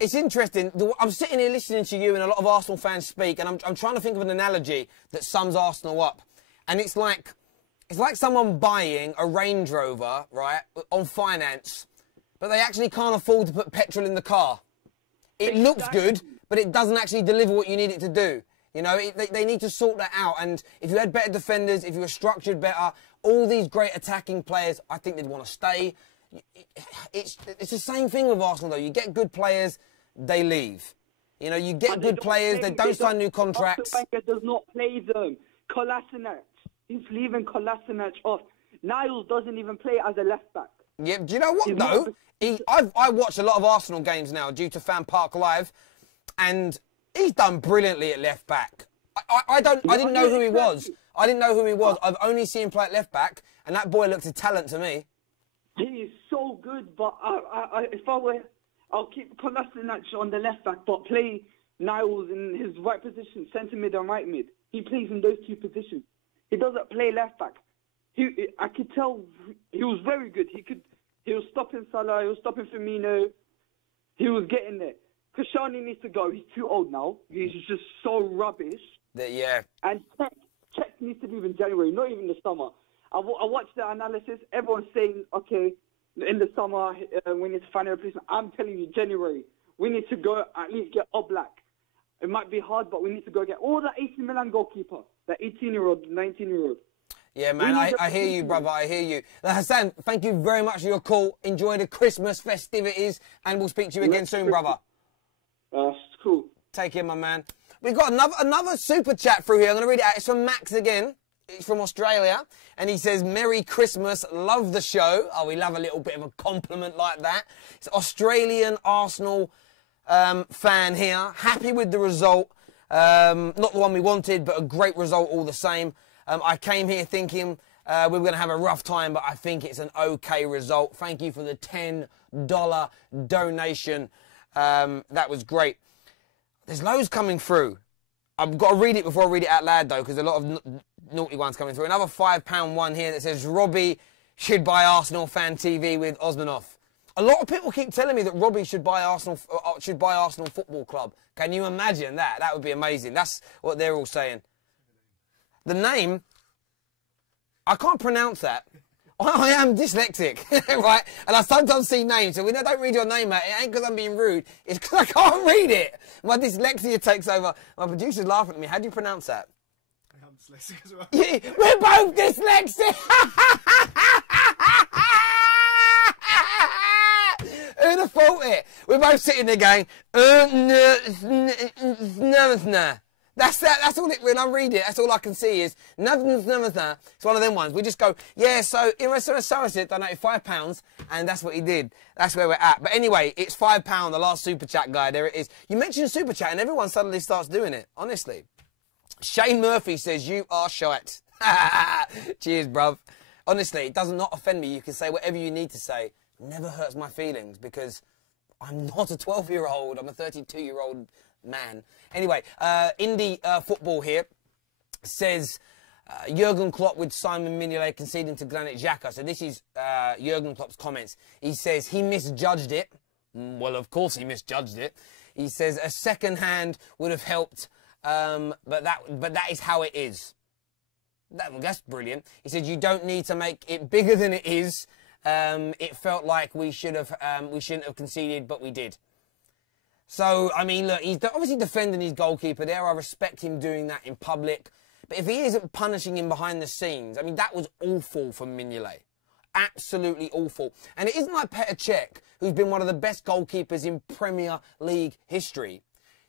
It's interesting. I'm sitting here listening to you and a lot of Arsenal fans speak, and I'm trying to think of an analogy that sums Arsenal up. And it's like someone buying a Range Rover, right, on finance, but they actually can't afford to put petrol in the car. It looks good, but it doesn't actually deliver what you need it to do. You know, they need to sort that out. And if you had better defenders, if you were structured better, all these great attacking players, I think they'd want to stay. It's the same thing with Arsenal, though. You get good players, they leave. You know, you get good players, they don't sign new contracts. Wenger does not play them. Kolasinac, he's leaving Kolasinac off. Niles doesn't even play as a left back. Yeah, do you know what, though? I watch a lot of Arsenal games now due to FanPark Live, and he's done brilliantly at left back. I didn't know who he was. I didn't know who he was. I've only seen him play at left back, and that boy looked a talent to me. He is so good, but if I were, I'll keep Kolasinac on the left back, but play Niles in his right position, centre mid and right mid. He plays in those two positions. He doesn't play left back. I could tell he was very good. He was stopping Salah. He was stopping Firmino. He was getting there. Koscielny needs to go. He's too old now. He's just so rubbish. Yeah. And Czech needs to leave in January, not even the summer. I watched the analysis. Everyone's saying, okay, in the summer we need to find a replacement. I'm telling you, January, we need to go at least get Oblak. It might be hard, but we need to go get all the AC Milan goalkeeper, the 18-year-old, 19-year-old. Yeah, man, I hear you, brother. I hear you. Now, Hassan, thank you very much for your call. Enjoy the Christmas festivities, and we'll speak to you again soon, brother. Cool. Take care, my man. We've got another super chat through here. I'm going to read it out. It's from Max again. He's from Australia, and he says, Merry Christmas, love the show. Oh, we love a little bit of a compliment like that. It's Australian Arsenal fan here. Happy with the result. Not the one we wanted, but a great result all the same. I came here thinking We're going to have a rough time, but I think it's an okay result. Thank you for the $10 donation. That was great. There's loads coming through. I've got to read it before I read it out loud, though, because a lot of naughty ones coming through. Another £5 one here that says, Robbie should buy ArsenalFanTV with Osmanoff. A lot of people keep telling me that Robbie should buy Arsenal Football Club. Can you imagine that? That would be amazing. That's what they're all saying. The name, I can't pronounce that. I am dyslexic, right? And I sometimes see names, so when I don't read your name out, it ain't because I'm being rude. It's because I can't read it. My dyslexia takes over. My producer's laughing at me. How do you pronounce that? I'm dyslexic as well. Yeah, we're both dyslexic. Who'd have thought it? We're both sitting there going, That's all it, when I read it, that's all I can see is, it's one of them ones. We just go, yeah, so, Somerset donated £5, and that's what he did. That's where we're at. But anyway, it's £5, the last Super Chat guy, there it is. You mentioned Super Chat, and everyone suddenly starts doing it, honestly. Shane Murphy says, you are shite. Cheers, bruv. Honestly, it does not offend me. You can say whatever you need to say. Never hurts my feelings, because I'm not a 12-year-old. I'm a 32-year-old man. Anyway, Indie Football here says Jurgen Klopp with Simon Mignolet conceding to Granit Xhaka. So this is Jurgen Klopp's comments. He says he misjudged it. Well, of course he misjudged it. He says a second hand would have helped, but that is how it is. That's brilliant. He said you don't need to make it bigger than it is. It felt like we shouldn't have conceded, but we did. So, I mean, look, he's obviously defending his goalkeeper there. I respect him doing that in public. But if he isn't punishing him behind the scenes, I mean, that was awful from Mignolet. Absolutely awful. And it isn't like Petr Cech, who's been one of the best goalkeepers in Premier League history.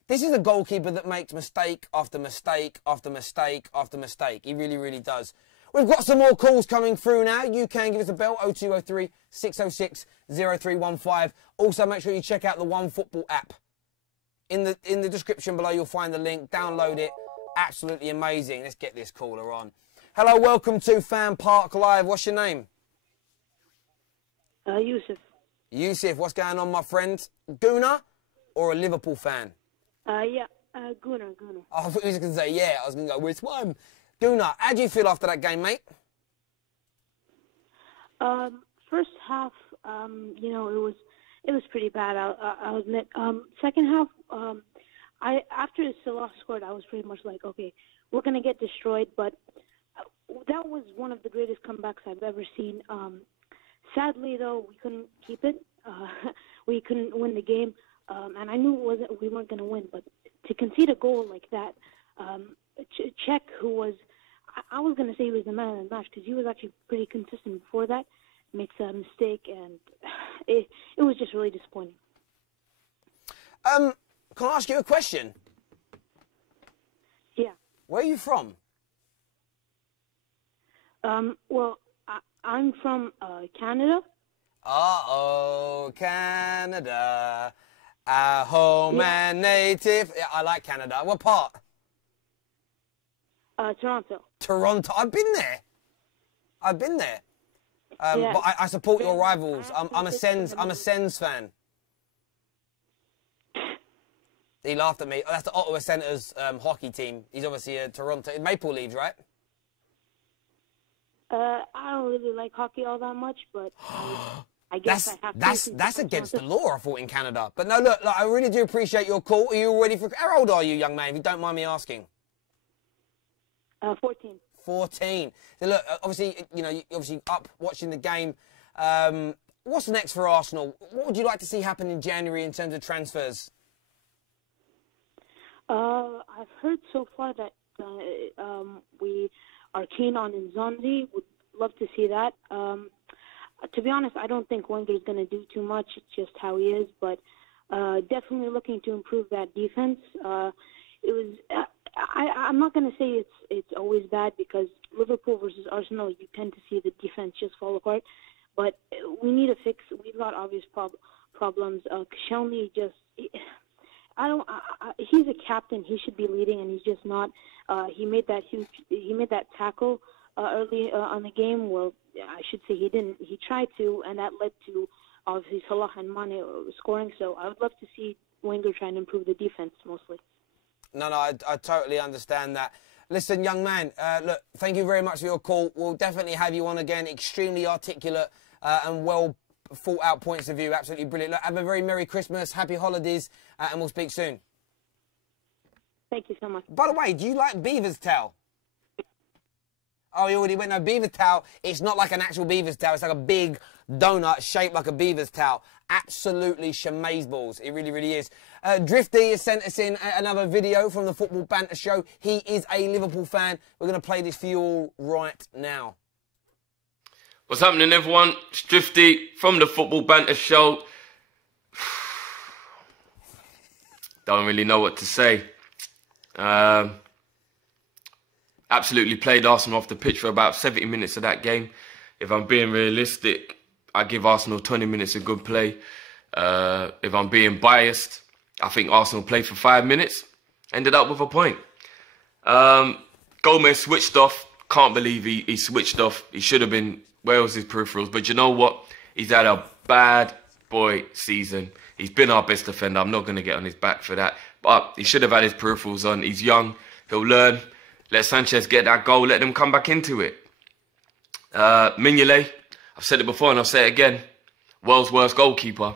This is a goalkeeper that makes mistake after mistake after mistake after mistake. He really, really does. We've got some more calls coming through now. You can give us a bell, 0203 606 0315. Also, make sure you check out the OneFootball app. In the description below, you'll find the link. Download it. Absolutely amazing. Let's get this caller on. Hello, welcome to FanPark Live. What's your name? Yusuf. Yusuf, what's going on, my friend? Gooner or a Liverpool fan? Yeah, Gooner. Oh, I thought you were going to say, yeah. I was going to go, which one? Gooner, how do you feel after that game, mate? First half, you know, it was pretty bad. I'll admit. Second half, after Salah scored, I was pretty much like, okay, we're gonna get destroyed. But that was one of the greatest comebacks I've ever seen. Sadly, though, we couldn't keep it. We couldn't win the game, and I knew we weren't gonna win. But to concede a goal like that, Cech, who was, I was gonna say he was the man of the match because he was actually pretty consistent before that, makes a mistake, and it was just really disappointing. Can I ask you a question? Yeah. Where are you from? Well, I'm from Canada. Uh-oh, Canada, our home and native. Yeah, I like Canada. What part? Toronto. Toronto. I've been there. Yeah. But I support your rivals. I'm a Sens fan. He laughed at me. Oh, that's the Ottawa Senators hockey team. He's obviously a Toronto Maple Leafs, right? I don't really like hockey all that much, but I guess I have to. That's against the law, I thought, in Canada. But no, look, I really do appreciate your call. Are you ready for? How old are you, young man? If you don't mind me asking. 14. 14. So look, obviously, you know, you're obviously up watching the game. What's next for Arsenal? What would you like to see happen in January in terms of transfers? I've heard so far that we are keen on Nzonzi. Would love to see that. To be honest, I don't think Wenger's going to do too much. It's just how he is. But definitely looking to improve that defense. It was. I'm not going to say it's always bad because Liverpool versus Arsenal, you tend to see the defense just fall apart. But we need to fix. We've got obvious problems. Koscielny just. He's a captain. He should be leading, and he's just not. He made that tackle early on the game. Well, I should say he didn't. He tried to, and that led to obviously Salah and Mane scoring. So I would love to see Wenger try and improve the defense mostly. No, I totally understand that. Listen, young man, look, thank you very much for your call. We'll definitely have you on again. Extremely articulate and well thought out points of view. Absolutely brilliant. Look, have a very Merry Christmas, Happy Holidays, and we'll speak soon. Thank you so much. By the way, do you like Beaver's tail? Oh, you already went. No, Beaver's tail, it's not like an actual Beaver's tail. It's like a big donut shaped like a Beaver's tail. Absolutely shamazeballs. It really, really is. Drifty has sent us in another video from the Football Banter Show. He is a Liverpool fan. We're going to play this for you all right now. What's happening, everyone? It's Drifty from the Football Banter Show. Don't really know what to say. Absolutely played Arsenal off the pitch for about 70 minutes of that game. If I'm being realistic, I give Arsenal 20 minutes of good play. If I'm being biased, I think Arsenal played for 5 minutes, ended up with a point. Gomez switched off. Can't believe he switched off. He should have been, where was his peripherals? But you know what? He's had a bad boy season. He's been our best defender. I'm not going to get on his back for that. But he should have had his peripherals on. He's young. He'll learn. Let Sanchez get that goal. Let them come back into it. Mignolet, I've said it before and I'll say it again. World's worst goalkeeper.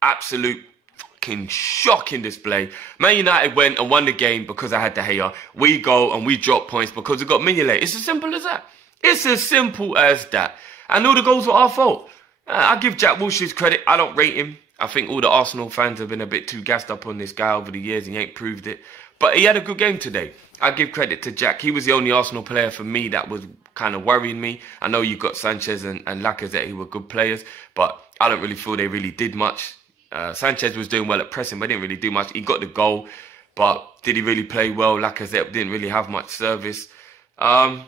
Absolute fucking shocking display. Man United went and won the game because I had De Gea. We go and we drop points because we got Mignolet. It's as simple as that. It's as simple as that. And all the goals were our fault. I give Jack Wilshere his credit. I don't rate him. I think all the Arsenal fans have been a bit too gassed up on this guy over the years. He ain't proved it. But he had a good game today. I give credit to Jack. He was the only Arsenal player for me that was kind of worrying me. I know you got Sanchez and Lacazette who were good players, but I don't really feel they really did much. Sanchez was doing well at pressing, but didn't really do much. He got the goal, but did he really play well? Lacazette didn't really have much service. I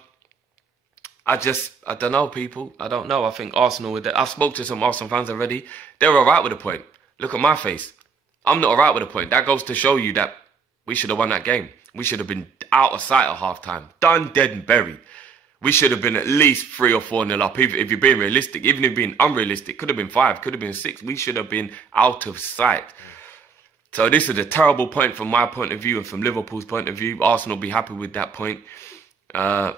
don't know, people. I don't know. I think Arsenal, I've spoke to some Arsenal fans already. They're all right with a point. Look at my face. I'm not all right with a point. That goes to show you that we should have won that game. We should have been out of sight at half-time. Done, dead and buried. We should have been at least 3 or 4-0 up. If you're being realistic, even if you're being unrealistic, could have been 5, could have been 6. We should have been out of sight. So this is a terrible point from my point of view and from Liverpool's point of view. Arsenal will be happy with that point. Don't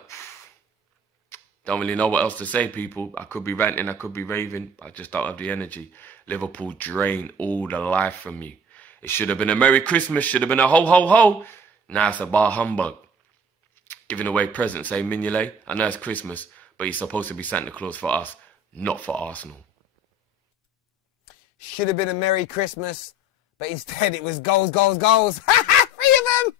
really know what else to say, people. I could be ranting, I could be raving. I just don't have the energy. Liverpool drain all the life from you. It should have been a Merry Christmas, should have been a ho, ho, ho. Now it's a bar humbug. Giving away presents, eh, Mignolet? I know it's Christmas, but he's supposed to be Santa Claus for us, not for Arsenal. Should have been a Merry Christmas, but instead it was goals, goals, goals. 3 of them!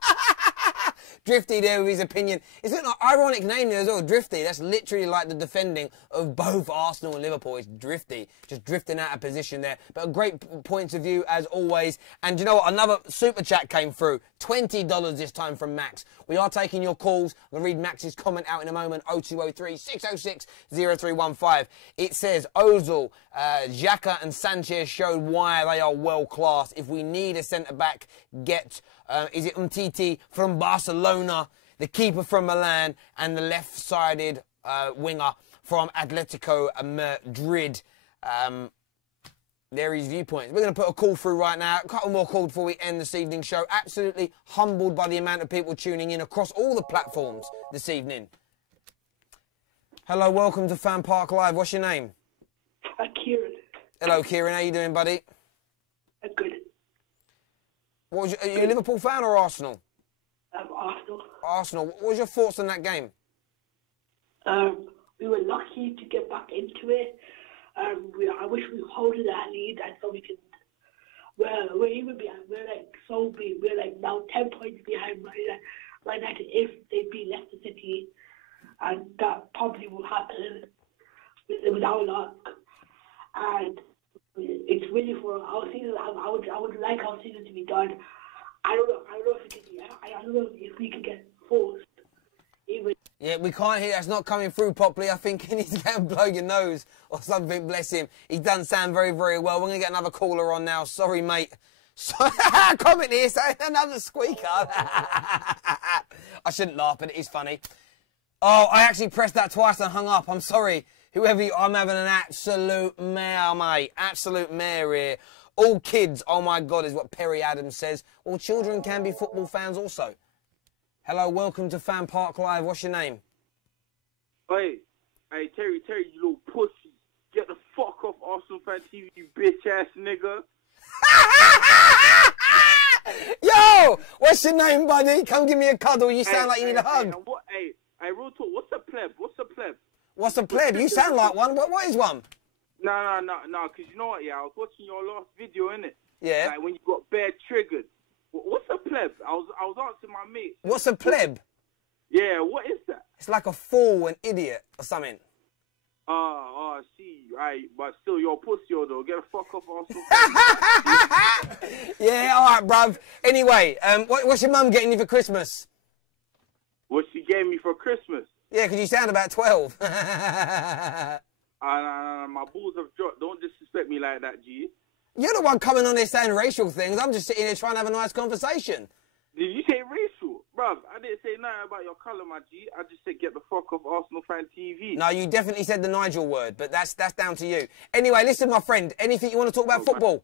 Drifty there with his opinion. It's an ironic name there as well, Drifty. That's literally like the defending of both Arsenal and Liverpool. It's Drifty, just drifting out of position there. But great points of view as always. And you know what? Another super chat came through. $20 this time from Max. We are taking your calls. I'm going to read Max's comment out in a moment. 0203 606 0315. It says, Ozil, Xhaka and Sanchez showed why they are world class. If we need a centre-back, get... is it Umtiti from Barcelona, the keeper from Milan, and the left-sided winger from Atletico Madrid. There are his viewpoints. We're going to put a call through right now. A couple more calls before we end this evening's show. Absolutely humbled by the amount of people tuning in across all the platforms this evening. Hello, welcome to FanPark Live. What's your name? Kieran. Hello, Kieran. How you doing, buddy? Good. Are you a Liverpool fan or Arsenal? Arsenal. Arsenal. What was your thoughts on that game? We were lucky to get back into it. I wish we hold that lead and so we can. We're even behind. We're like now 10 points behind right now if they beat Leicester City, and that probably will happen with our luck. And it's really for our season. I would like our season to be done. I don't know if we can get forced. Yeah, we can't hear. That's not coming through properly. I think he needs to go and blow your nose or something. Bless him. He doesn't sound very, very well. We're going to get another caller on now. Sorry, mate. Comment here saying another squeaker. I shouldn't laugh, but it is funny. Oh, I actually pressed that twice and hung up. I'm sorry. Whoever you, I'm having an absolute mare, mate. Absolute mare here. All kids, oh my God, is what Perry Adams says. All children can be football fans also. Hello, welcome to FanPark Live. What's your name? Hey, Terry, you little pussy. Get the fuck off ArsenalFanTV, you bitch ass nigga. Yo, what's your name, buddy? Come give me a cuddle. You sound like you need a hug. Hey, real talk. What's a pleb? What's a pleb? You sound like one. What is one? No, because you know what, yeah? I was watching your last video, innit? Yeah. Like when you got bare triggered. What's a pleb? I was asking my mate. What's a pleb? Yeah, what is that? It's like a fool, an idiot, or something. I see. But still, you're a pussy, though. Get the fuck off Arsenal. Yeah, all right, bruv. Anyway, what's your mum getting you for Christmas? What she gave me for Christmas? Yeah, because you sound about 12. My balls have dropped. Don't disrespect me like that, G. You're the one coming on here saying racial things. I'm just sitting here trying to have a nice conversation. Did you say racial? Bruv, I didn't say nothing about your colour, my G. I just said get the fuck off ArsenalFanTV. No, you definitely said the Nigel word, but that's down to you. Anyway, listen, my friend. Anything you want to talk about football?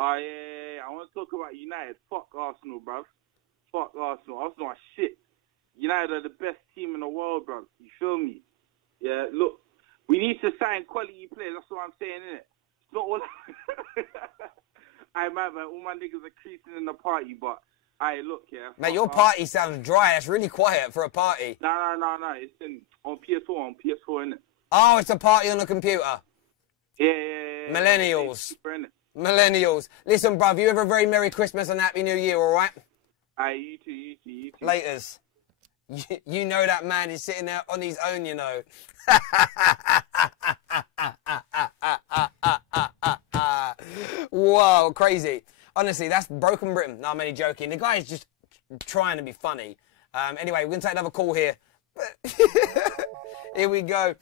Yeah. I want to talk about United. Fuck Arsenal, bruv. Fuck Arsenal. Arsenal are shit. United are the best team in the world, bruv. You feel me? Yeah, look. We need to sign quality players. That's what I'm saying, innit? It's not all... man, all my niggas are creasing in the party, but... look, yeah. Mate, your party sounds dry. That's really quiet for a party. No. It's on PS4, innit? Oh, it's a party on the computer. Yeah. Millennials. Super, Millennials. Listen, bruv, you have a very Merry Christmas and Happy New Year, all right? You too. Laters. You know that man is sitting there on his own, you know. Whoa, crazy. Honestly, that's Broken Britain. No, I'm only joking. The guy is just trying to be funny. Anyway, we're going to take another call here. Here we go.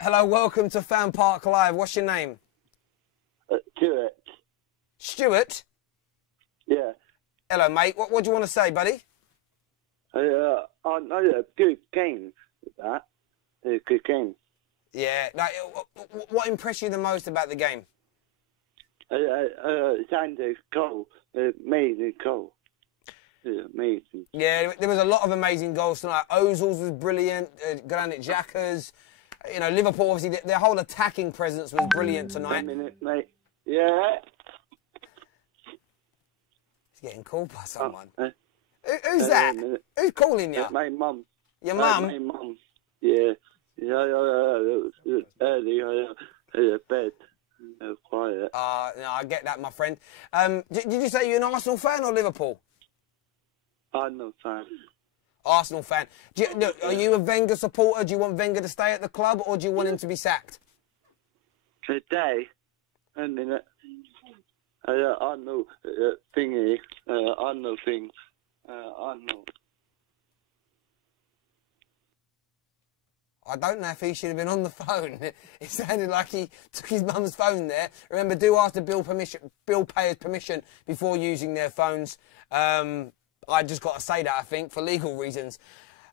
Hello, welcome to FanPark Live. What's your name? Stuart. Stuart? Yeah. Hello, mate. What do you want to say, buddy? I know a good game with that. A good game. Yeah. Like, what impressed you the most about the game? Sander's goal. Amazing goal. Amazing. Yeah, there was a lot of amazing goals tonight. Ozil's was brilliant. Granit Xhaka's. You know, Liverpool, obviously, their whole attacking presence was brilliant tonight. 1 minute, mate. Yeah. He's getting called by someone. Who's that? Who's calling you? My mum. Your mum? My mum. Yeah. Early, bed. Quiet. No, I get that, my friend. Did you say you're an Arsenal fan or Liverpool? Arsenal fan. Arsenal fan. Are you a Wenger supporter? Do you want Wenger to stay at the club or do you want him to be sacked? Today, a minute. Arsenal thingy. Arsenal thing. Arsenal. I don't know if he should have been on the phone. It sounded like he took his mum's phone there. Remember, do ask the bill payers permission before using their phones. I just got to say that, I think, for legal reasons.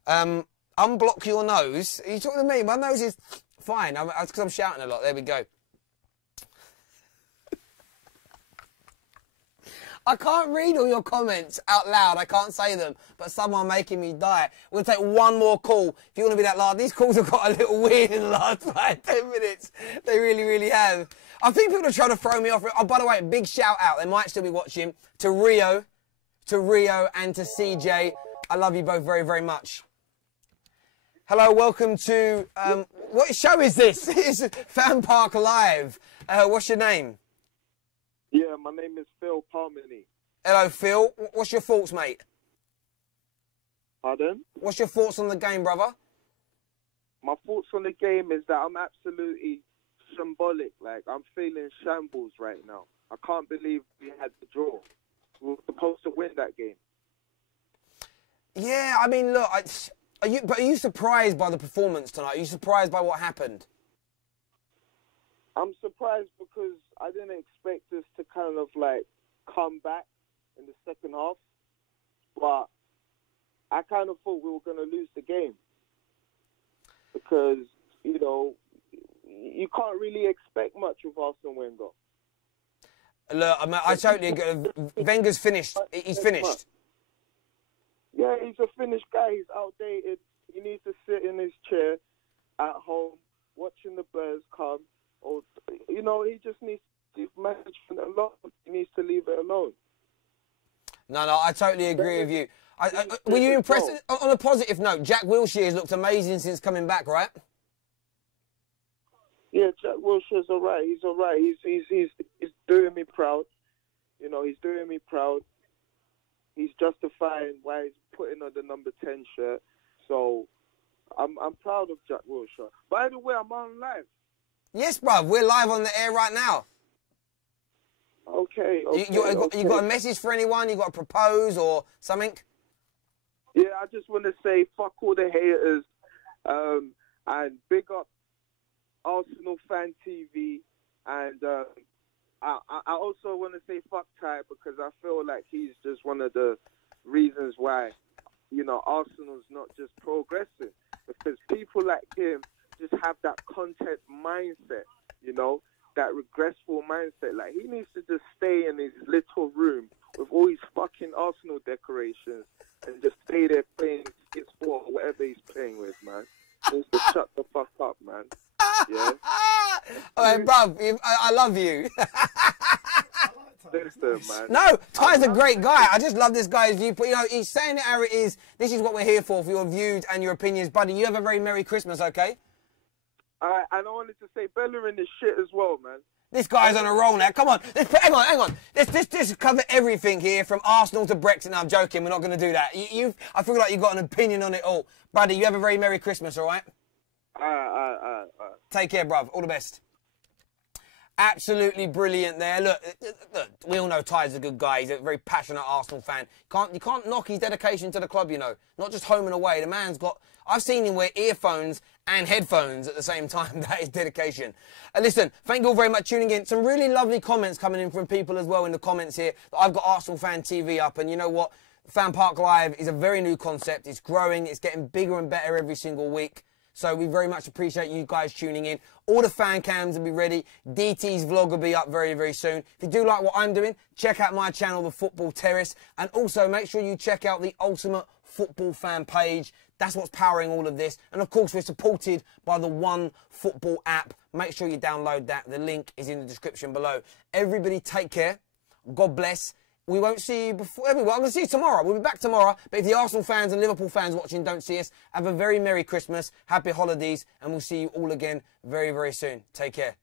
Unblock your nose. Are you talking to me? My nose is fine. It's because I'm shouting a lot. There we go. I can't read all your comments out loud. I can't say them, but some are making me die. We're going to take one more call. If you want to be that loud, these calls have got a little weird in the last 5-10 minutes. They really, really have. I think people are trying to throw me off. Oh, by the way, big shout out. They might still be watching. To Rio and to CJ. I love you both very, very much. Hello, welcome to... what show is this? It's FanPark Live. What's your name? Yeah, my name is Phil Palmini. Hello, Phil. What's your thoughts, mate? Pardon? What's your thoughts on the game, brother? My thoughts on the game is that I'm absolutely symbolic. Like, I'm feeling shambles right now. I can't believe we had the draw. We were supposed to win that game. Yeah, I mean, look, are you surprised by the performance tonight? Are you surprised by what happened? I'm surprised because I didn't expect us to kind of like come back in the second half, but I kind of thought we were going to lose the game. because, you know, you can't really expect much of Arsene Wenger. Look, I totally agree. Wenger's finished. He's finished. Yeah, he's a finished guy. He's outdated. He needs to sit in his chair at home watching the birds come. Or, you know, he just needs to leave management alone. He needs to leave it alone. No, I totally agree with you. Were you impressed? On a positive note, Jack Wilshere's looked amazing since coming back, right? Yeah, Jack Wilshere's all right. He's all right. He's doing me proud. You know, he's doing me proud. He's justifying why he's putting on the number 10 shirt. So I'm proud of Jack Wilshere. By the way, I'm on live. Yes, bruv. We're live on the air right now. Okay. You got a message for anyone? You got to propose or something? Yeah, I just want to say fuck all the haters and big up ArsenalFanTV, and I also want to say fuck Ty, because I feel like he's just one of the reasons why, you know, Arsenal's not just progressing, because people like him just have that content mindset, you know, that regressful mindset. Like, he needs to just stay in his little room with all his fucking Arsenal decorations and just stay there playing his sport or whatever he's playing with, man. He needs to shut the fuck up, man. Yeah. All right, bruv, I love you. Listen, man. No, Ty's a great guy. I just love this guy's viewpoint. You know, he's saying it how it is. This is what we're here for your views and your opinions. Buddy, you have a very Merry Christmas, okay? And I wanted to say Bellerin is shit as well, man. This guy's on a roll now. Come on. Hang on. Let's cover everything here, from Arsenal to Brexit. No, I'm joking. We're not going to do that. I feel like you've got an opinion on it all. Buddy, you have a very Merry Christmas, all right? Take care, bruv. All the best. Absolutely brilliant there. Look, we all know Ty's a good guy. He's a very passionate Arsenal fan. You can't knock his dedication to the club, you know. Not just home and away. The man's got... I've seen him wear earphones and headphones at the same time. That is dedication. Listen, thank you all very much for tuning in. Some really lovely comments coming in from people as well in the comments here. I've got ArsenalFanTV up, and you know what? FanPark Live is a very new concept. It's growing. It's getting bigger and better every single week. So we very much appreciate you guys tuning in. All the fan cams will be ready. DT's vlog will be up very, very soon. If you do like what I'm doing, check out my channel, The Football Terrace. And also make sure you check out the Ultimate Football fan page. That's what's powering all of this. And of course, we're supported by the One Football app. Make sure you download that. The link is in the description below. Everybody take care. God bless. We won't see you before. I'm going to see you tomorrow. We'll be back tomorrow. But if the Arsenal fans and Liverpool fans watching don't see us, have a very Merry Christmas, Happy Holidays, and we'll see you all again very, very soon. Take care.